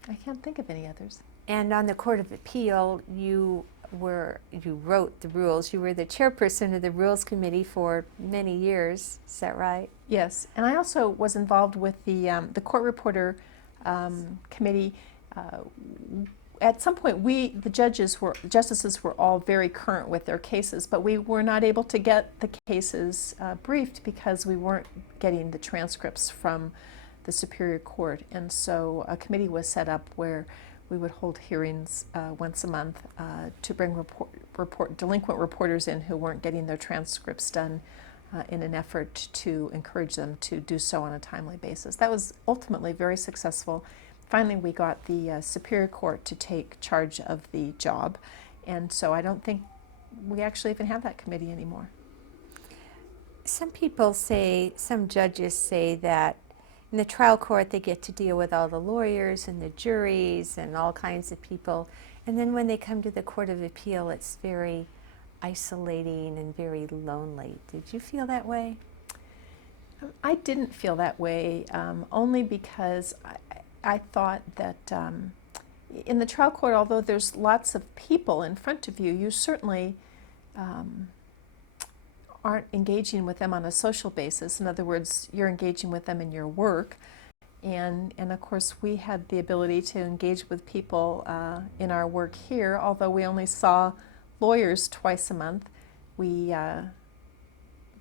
I can't think of any others. And on the Court of Appeal, you wrote the rules. You were the chairperson of the Rules Committee for many years. Is that right? Yes, and I also was involved with the court reporter committee. At some point, the justices were all very current with their cases, but we were not able to get the cases briefed because we weren't getting the transcripts from the Superior Court. And so a committee was set up where we would hold hearings once a month to bring delinquent reporters in who weren't getting their transcripts done in an effort to encourage them to do so on a timely basis. That was ultimately very successful. Finally, we got the Superior Court to take charge of the job, and so I don't think we actually even have that committee anymore. Some judges say that in the trial court they get to deal with all the lawyers and the juries and all kinds of people, and then when they come to the Court of Appeal, it's very isolating and very lonely. Did you feel that way? I didn't feel that way, only because I thought that in the trial court, although there's lots of people in front of you, you certainly aren't engaging with them on a social basis. In other words, you're engaging with them in your work. And of course, we had the ability to engage with people in our work here, although we only saw lawyers twice a month. We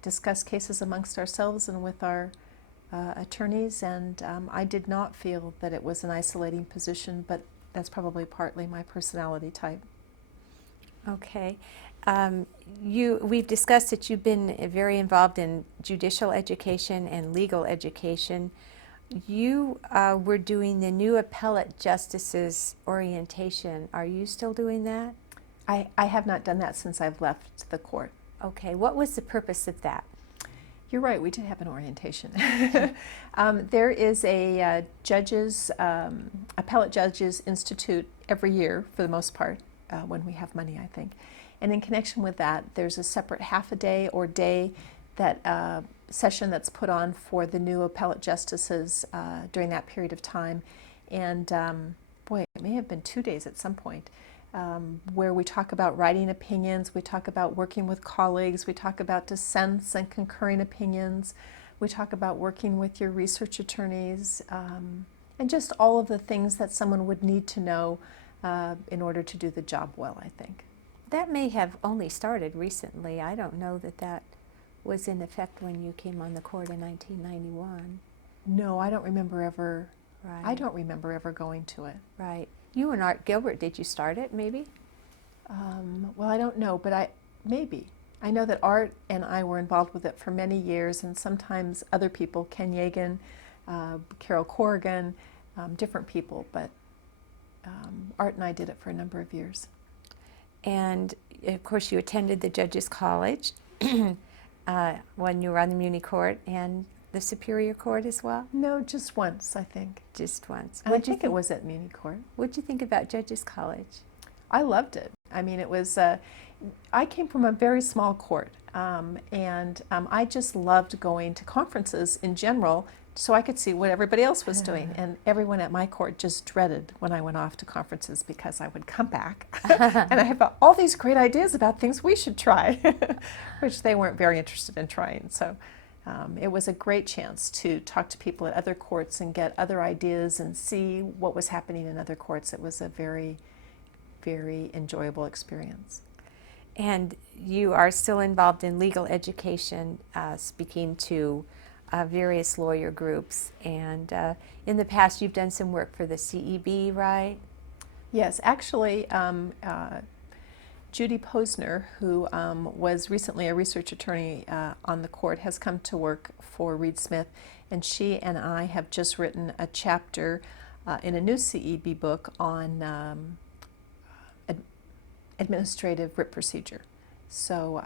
discussed cases amongst ourselves and with our attorneys, and I did not feel that it was an isolating position, but that's probably partly my personality type. Okay. We've discussed that you've been very involved in judicial education and legal education. You were doing the new appellate justices orientation. Are you still doing that? I have not done that since I've left the court. Okay. What was the purpose of that? You're right, we did have an orientation. There is a Appellate Judges Institute every year, for the most part, when we have money, I think. And in connection with that, there's a separate half a day or day session that's put on for the new appellate justices during that period of time. And boy, it may have been 2 days at some point. Where we talk about writing opinions, we talk about working with colleagues, we talk about dissents and concurring opinions, we talk about working with your research attorneys, and just all of the things that someone would need to know in order to do the job well, I think. That may have only started recently. I don't know that that was in effect when you came on the court in 1991. No, I don't remember ever. Right. I don't remember ever going to it. Right. You and Art Gilbert, did you start it, maybe? Well, I don't know, but maybe. I know that Art and I were involved with it for many years, and sometimes other people, Ken Yegan, Carol Corrigan, different people, but Art and I did it for a number of years. And of course, you attended the Judges College when you were on the Muni Court and the Superior Court as well? No, just once, I think. Just once. And I think it was at Muni Court. What'd you think about Judges College? I loved it. I mean, it was, I came from a very small court, and I just loved going to conferences in general so I could see what everybody else was doing. And everyone at my court just dreaded when I went off to conferences because I would come back and I have all these great ideas about things we should try, which they weren't very interested in trying. So it was a great chance to talk to people at other courts and get other ideas and see what was happening in other courts. It was a very, very enjoyable experience. And you are still involved in legal education, speaking to various lawyer groups. And in the past, you've done some work for the CEB, right? Yes, actually, Judy Posner, who was recently a research attorney on the court, has come to work for Reed Smith, and she and I have just written a chapter in a new CEB book on administrative writ procedure. So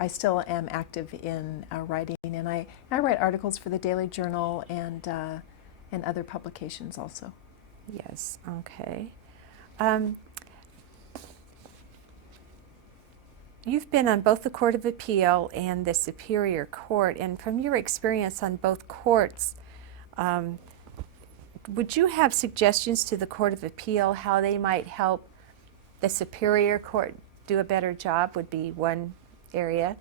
I still am active in writing, and I write articles for the Daily Journal and other publications also. Yes, okay. You've been on both the Court of Appeal and the Superior Court, and from your experience on both courts, would you have suggestions to the Court of Appeal how they might help the Superior Court do a better job? Would be one area.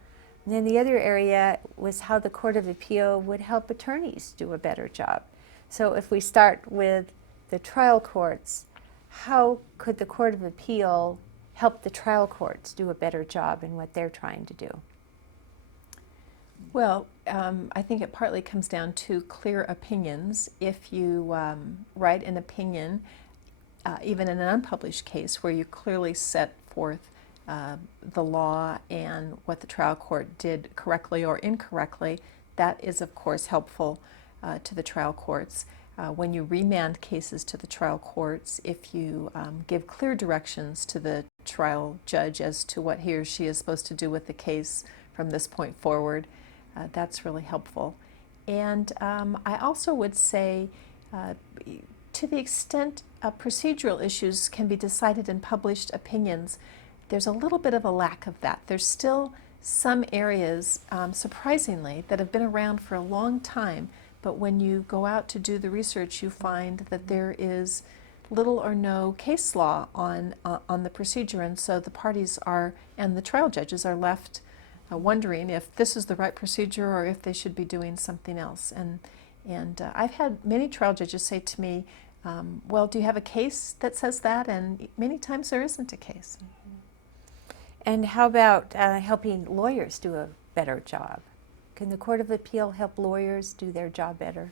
And then the other area was how the Court of Appeal would help attorneys do a better job. So if we start with the trial courts, how could the Court of Appeal help the trial courts do a better job in what they're trying to do? Well, I think it partly comes down to clear opinions. If you write an opinion, even in an unpublished case, where you clearly set forth the law and what the trial court did correctly or incorrectly, that is, of course, helpful to the trial courts. When you remand cases to the trial courts, if you give clear directions to the trial judge as to what he or she is supposed to do with the case from this point forward, that's really helpful. And I also would say, to the extent procedural issues can be decided in published opinions, there's a little bit of a lack of that. There's still some areas, surprisingly, that have been around for a long time, but when you go out to do the research, you find that there is little or no case law on the procedure, and so the parties are, and the trial judges are left wondering if this is the right procedure or if they should be doing something else. And I've had many trial judges say to me, well, do you have a case that says that? And many times there isn't a case. And how about helping lawyers do a better job? Can the Court of Appeal help lawyers do their job better?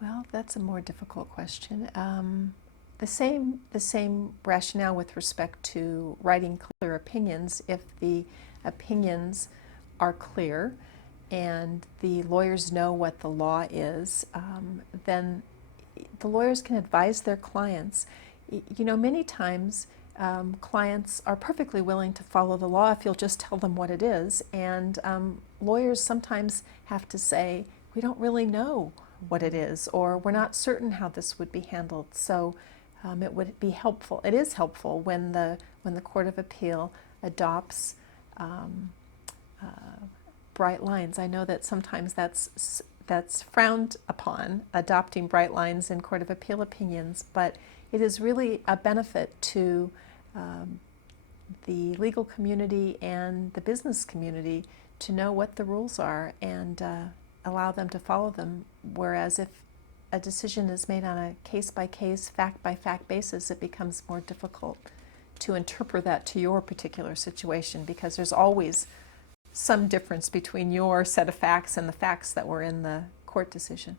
Well, that's a more difficult question. The same rationale with respect to writing clear opinions. If the opinions are clear and the lawyers know what the law is, then the lawyers can advise their clients. You know, many times clients are perfectly willing to follow the law if you'll just tell them what it is, and lawyers sometimes have to say, we don't really know what it is, or we're not certain how this would be handled. So it would be helpful. It is helpful when the Court of Appeal adopts bright lines. I know that sometimes that's frowned upon, adopting bright lines in Court of Appeal opinions, but it is really a benefit to the legal community and the business community to know what the rules are and allow them to follow them. Whereas if a decision is made on a case-by-case, fact-by-fact basis, it becomes more difficult to interpret that to your particular situation, because there's always some difference between your set of facts and the facts that were in the court decision.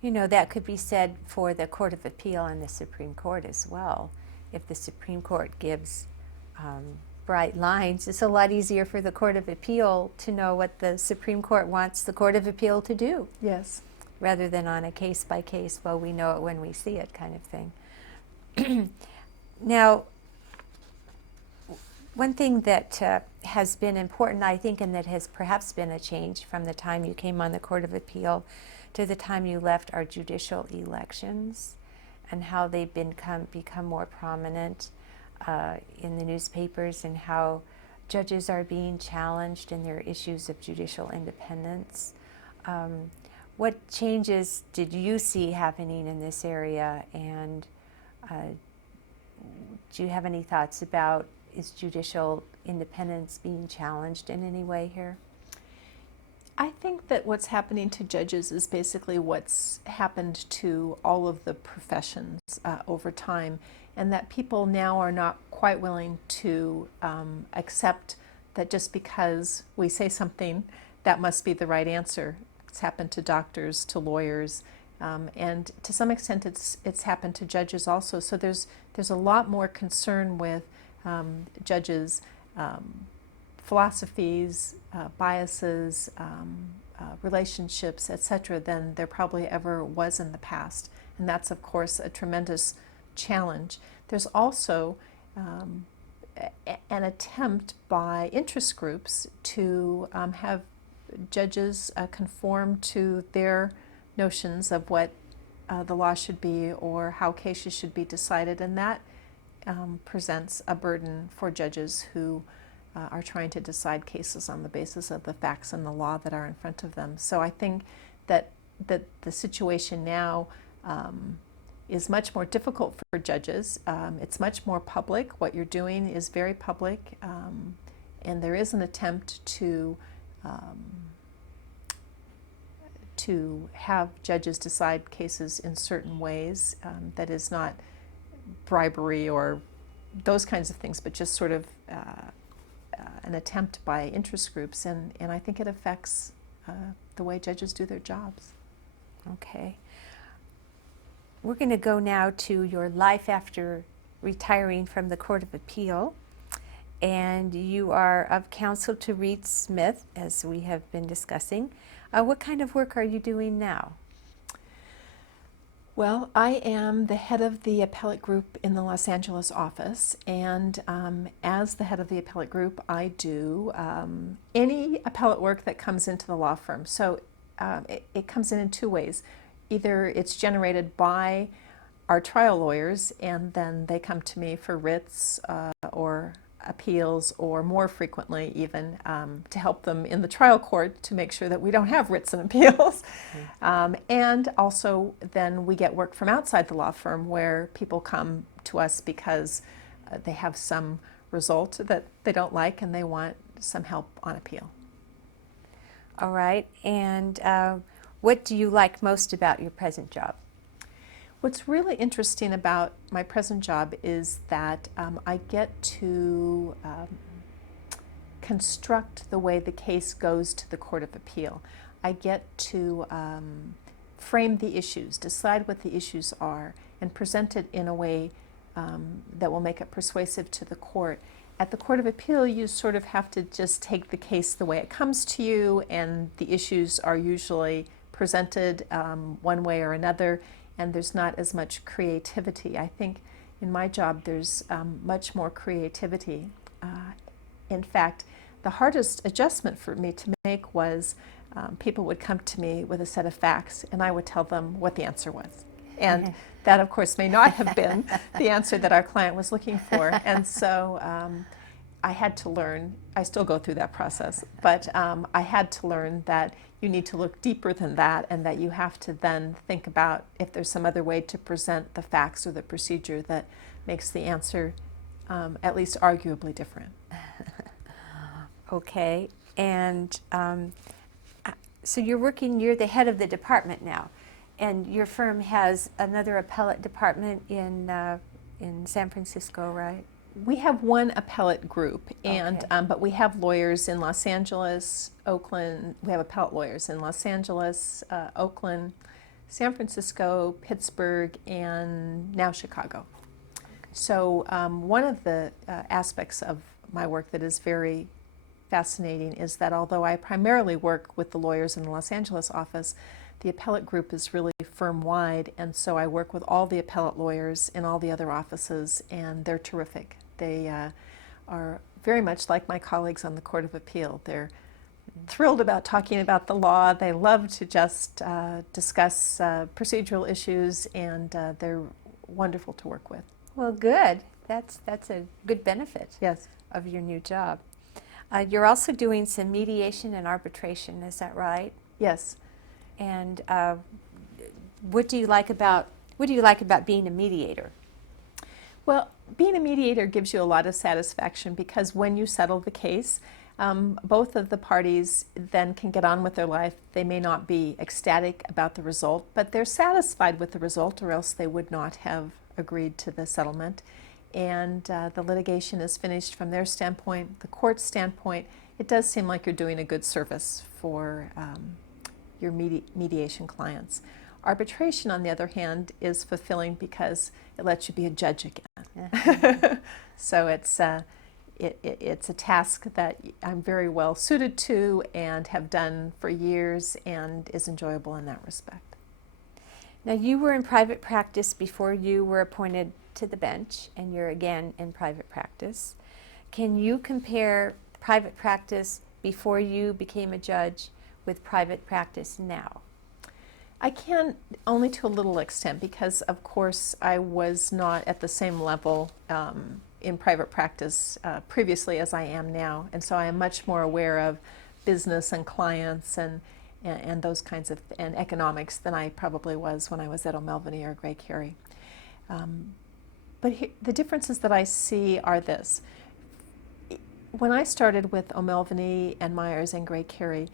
You know, that could be said for the Court of Appeal and the Supreme Court as well. If the Supreme Court gives bright lines. It's a lot easier for the Court of Appeal to know what the Supreme Court wants the Court of Appeal to do, Yes. rather than on a case-by-case, well, we know it when we see it kind of thing. Now, one thing that has been important, I think, and that has perhaps been a change from the time you came on the Court of Appeal to the time you left, are judicial elections and how they've become more prominent in the newspapers, and how judges are being challenged in their issues of judicial independence. What changes did you see happening in this area, and do you have any thoughts about, is judicial independence being challenged in any way here? I think that what's happening to judges is basically what's happened to all of the professions over time, and that people now are not quite willing to accept that just because we say something, that must be the right answer. It's happened to doctors, to lawyers, and to some extent it's happened to judges also. So there's a lot more concern with judges' philosophies, biases, relationships, etc., than there probably ever was in the past. And that's, of course, a tremendous challenge. There's also an attempt by interest groups to have judges conform to their notions of what the law should be or how cases should be decided, and that presents a burden for judges who are trying to decide cases on the basis of the facts and the law that are in front of them. So I think that the situation now is much more difficult for judges. It's much more public. What you're doing is very public, and there is an attempt to have judges decide cases in certain ways that is not bribery or those kinds of things, but just sort of an attempt by interest groups, and I think it affects the way judges do their jobs. Okay. We're going to go now to your life after retiring from the Court of Appeal, and you are of counsel to Reed Smith, as we have been discussing. What kind of work are you doing now? Well, I am the head of the appellate group in the Los Angeles office, and as the head of the appellate group, I do any appellate work that comes into the law firm. So it comes in two ways. Either it's generated by our trial lawyers, and then they come to me for writs or appeals, or more frequently even to help them in the trial court to make sure that we don't have writs and appeals. And also then we get work from outside the law firm where people come to us because they have some result that they don't like and they want some help on appeal. All right. And what do you like most about your present job? What's really interesting about my present job is that I get to construct the way the case goes to the Court of Appeal. I get to frame the issues, decide what the issues are, and present it in a way that will make it persuasive to the court. At the Court of Appeal, you sort of have to just take the case the way it comes to you, and the issues are usually presented one way or another, and there's not as much creativity. I think in my job there's much more creativity. In fact, the hardest adjustment for me to make was people would come to me with a set of facts and I would tell them what the answer was. And that, of course, may not have been the answer that our client was looking for. And so I had to learn, I still go through that process, but I had to learn that you need to look deeper than that, and that you have to then think about if there's some other way to present the facts or the procedure that makes the answer at least arguably different. Okay. And so you're the head of the department now, and your firm has another appellate department in San Francisco, right? We have one appellate group, and Okay. but we have lawyers in Los Angeles, Oakland. We have appellate lawyers in Los Angeles, Oakland, San Francisco, Pittsburgh, and now Chicago. So one of the aspects of my work that is very fascinating is that although I primarily work with the lawyers in the Los Angeles office, the appellate group is really firm-wide, and so I work with all the appellate lawyers in all the other offices, and they're terrific. They are very much like my colleagues on the Court of Appeal. They're thrilled about talking about the law. They love to just discuss procedural issues, and they're wonderful to work with. Well, good. That's a good benefit Yes. of your new job. You're also doing some mediation and arbitration, is that right? Yes. And what do you like about being a mediator? Well, being a mediator gives you a lot of satisfaction because when you settle the case, both of the parties then can get on with their life. They may not be ecstatic about the result, but they're satisfied with the result, or else they would not have agreed to the settlement. And the litigation is finished from their standpoint, the court's standpoint. It does seem like you're doing a good service for your mediation clients. Arbitration, on the other hand, is fulfilling because it lets you be a judge again. So it's a task that I'm very well suited to and have done for years, and is enjoyable in that respect. Now, you were in private practice before you were appointed to the bench, and you're again in private practice. Can you compare private practice before you became a judge with private practice now? I can, only to a little extent, because of course I was not at the same level in private practice previously as I am now, and so I am much more aware of business and clients and those kinds of, and economics than I probably was when I was at O'Melveny or Gray Carey. But the differences that I see are this. When I started with O'Melveny and Myers and Gray Carey,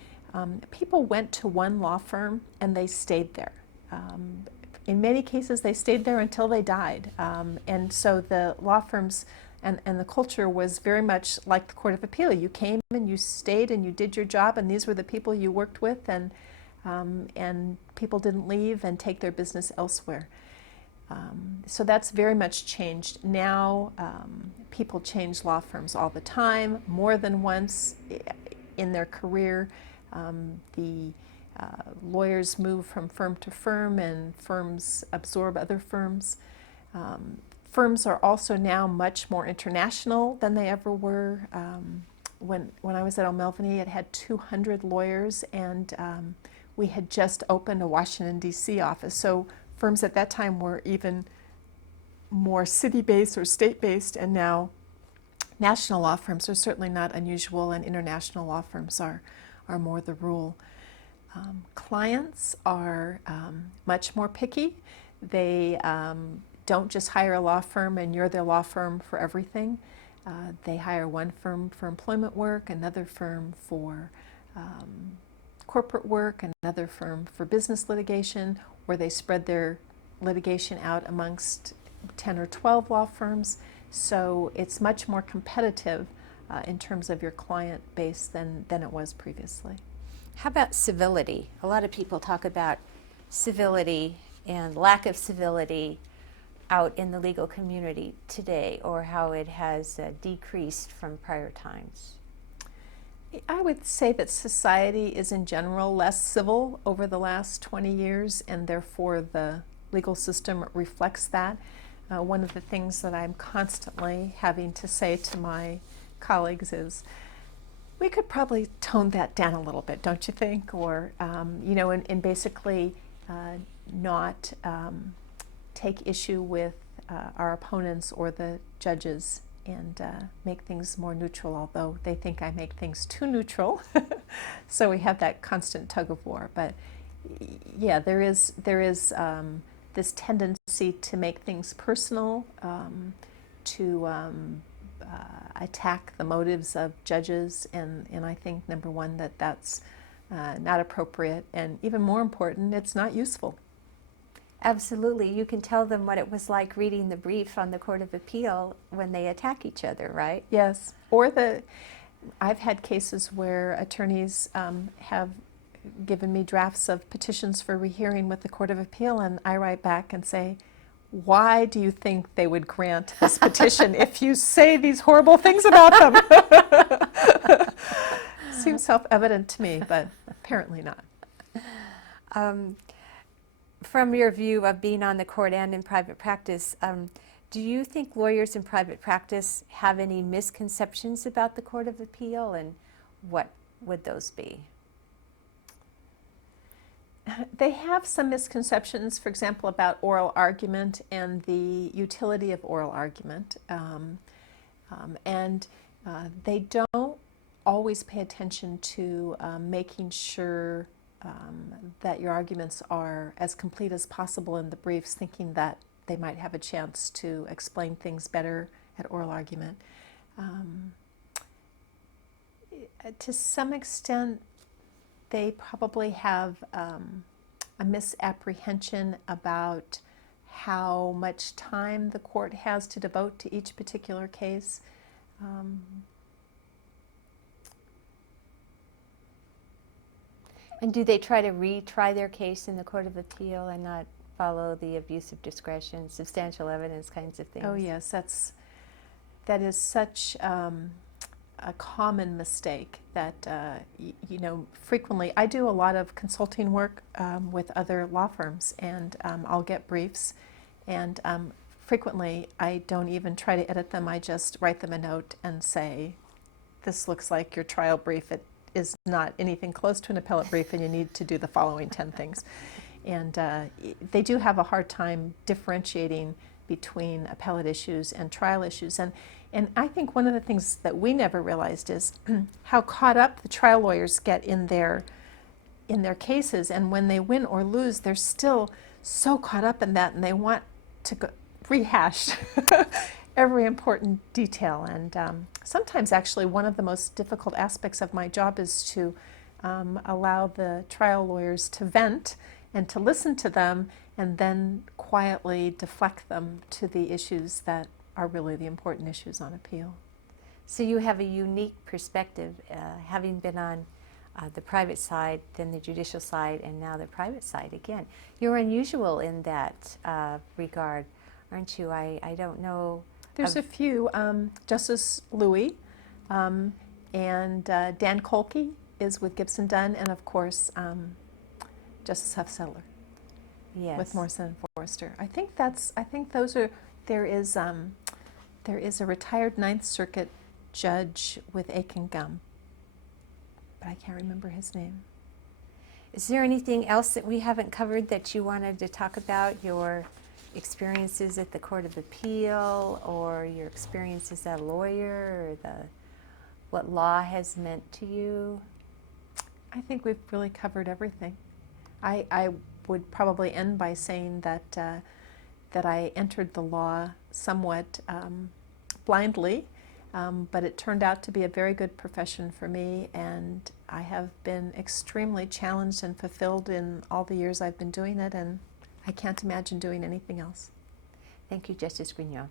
people went to one law firm and they stayed there. In many cases, they stayed there until they died. And so the law firms and the culture was very much like the Court of Appeal. You came and you stayed and you did your job, and these were the people you worked with, and people didn't leave and take their business elsewhere. So that's very much changed. Now people change law firms all the time, more than once in their career. The lawyers move from firm to firm, and firms absorb other firms. Firms are also now much more international than they ever were. When I was at O'Melveny, it had 200 lawyers, and we had just opened a Washington, D.C. office. So firms at that time were even more city-based or state-based, and now national law firms are certainly not unusual, and international law firms are more the rule. Clients are much more picky. They don't just hire a law firm and you're their law firm for everything. They hire one firm for employment work, another firm for corporate work, another firm for business litigation, or they spread their litigation out amongst 10 or 12 law firms. So it's much more competitive in terms of your client base than it was previously. How about civility? A lot of people talk about civility and lack of civility out in the legal community today, or how it has decreased from prior times. I would say that society is in general less civil over the last 20 years, and therefore the legal system reflects that. One of the things that I'm constantly having to say to my colleagues is, we could probably tone that down a little bit, don't you think? Or, and basically not take issue with our opponents or the judges, and make things more neutral, although they think I make things too neutral. So we have that constant tug of war. But yeah, there is this tendency to make things personal, to attack the motives of judges, and I think, number one, that's not appropriate, and even more important, it's not useful. Absolutely. You can tell them what it was like reading the brief on the Court of Appeal when they attack each other, right? Yes. I've had cases where attorneys have given me drafts of petitions for rehearing with the Court of Appeal, and I write back and say, why do you think they would grant this petition if you say these horrible things about them? Seems self-evident to me, but apparently not. From your view of being on the court and in private practice, do you think lawyers in private practice have any misconceptions about the Court of Appeal, and what would those be? They have some misconceptions, for example, about oral argument and the utility of oral argument. And they don't always pay attention to making sure that your arguments are as complete as possible in the briefs, thinking that they might have a chance to explain things better at oral argument. To some extent, they probably have a misapprehension about how much time the court has to devote to each particular case. And do they try to retry their case in the Court of Appeal and not follow the abuse of discretion, substantial evidence kinds of things? Oh yes, that is such a common mistake that frequently I do a lot of consulting work with other law firms, and I'll get briefs, and frequently I don't even try to edit them. I just write them a note and say, this looks like your trial brief. It is not anything close to an appellate brief, and you need to do the following 10 things. And they do have a hard time differentiating between appellate issues and trial issues. And I think one of the things that we never realized is how caught up the trial lawyers get in their cases, and when they win or lose, they're still so caught up in that, and they want to rehash every important detail. And sometimes actually one of the most difficult aspects of my job is to allow the trial lawyers to vent and to listen to them, and then quietly deflect them to the issues that are really the important issues on appeal. So you have a unique perspective, having been on the private side, then the judicial side, and now the private side again. You're unusual in that regard, aren't you? I don't know. There's a few. Justice Louis and Dan Kolke is with Gibson Dunn, and of course Justice Huff-Settler. Yes. With Morrison and Forrester. I think those are. There is a retired Ninth Circuit judge with Aiken Gum, but I can't remember his name. Is there anything else that we haven't covered that you wanted to talk about? Your experiences at the Court of Appeal, or your experiences as a lawyer, or what law has meant to you? I think we've really covered everything. I would probably end by saying that I entered the law somewhat blindly, but it turned out to be a very good profession for me, and I have been extremely challenged and fulfilled in all the years I've been doing it, and I can't imagine doing anything else. Thank you, Justice Grignon.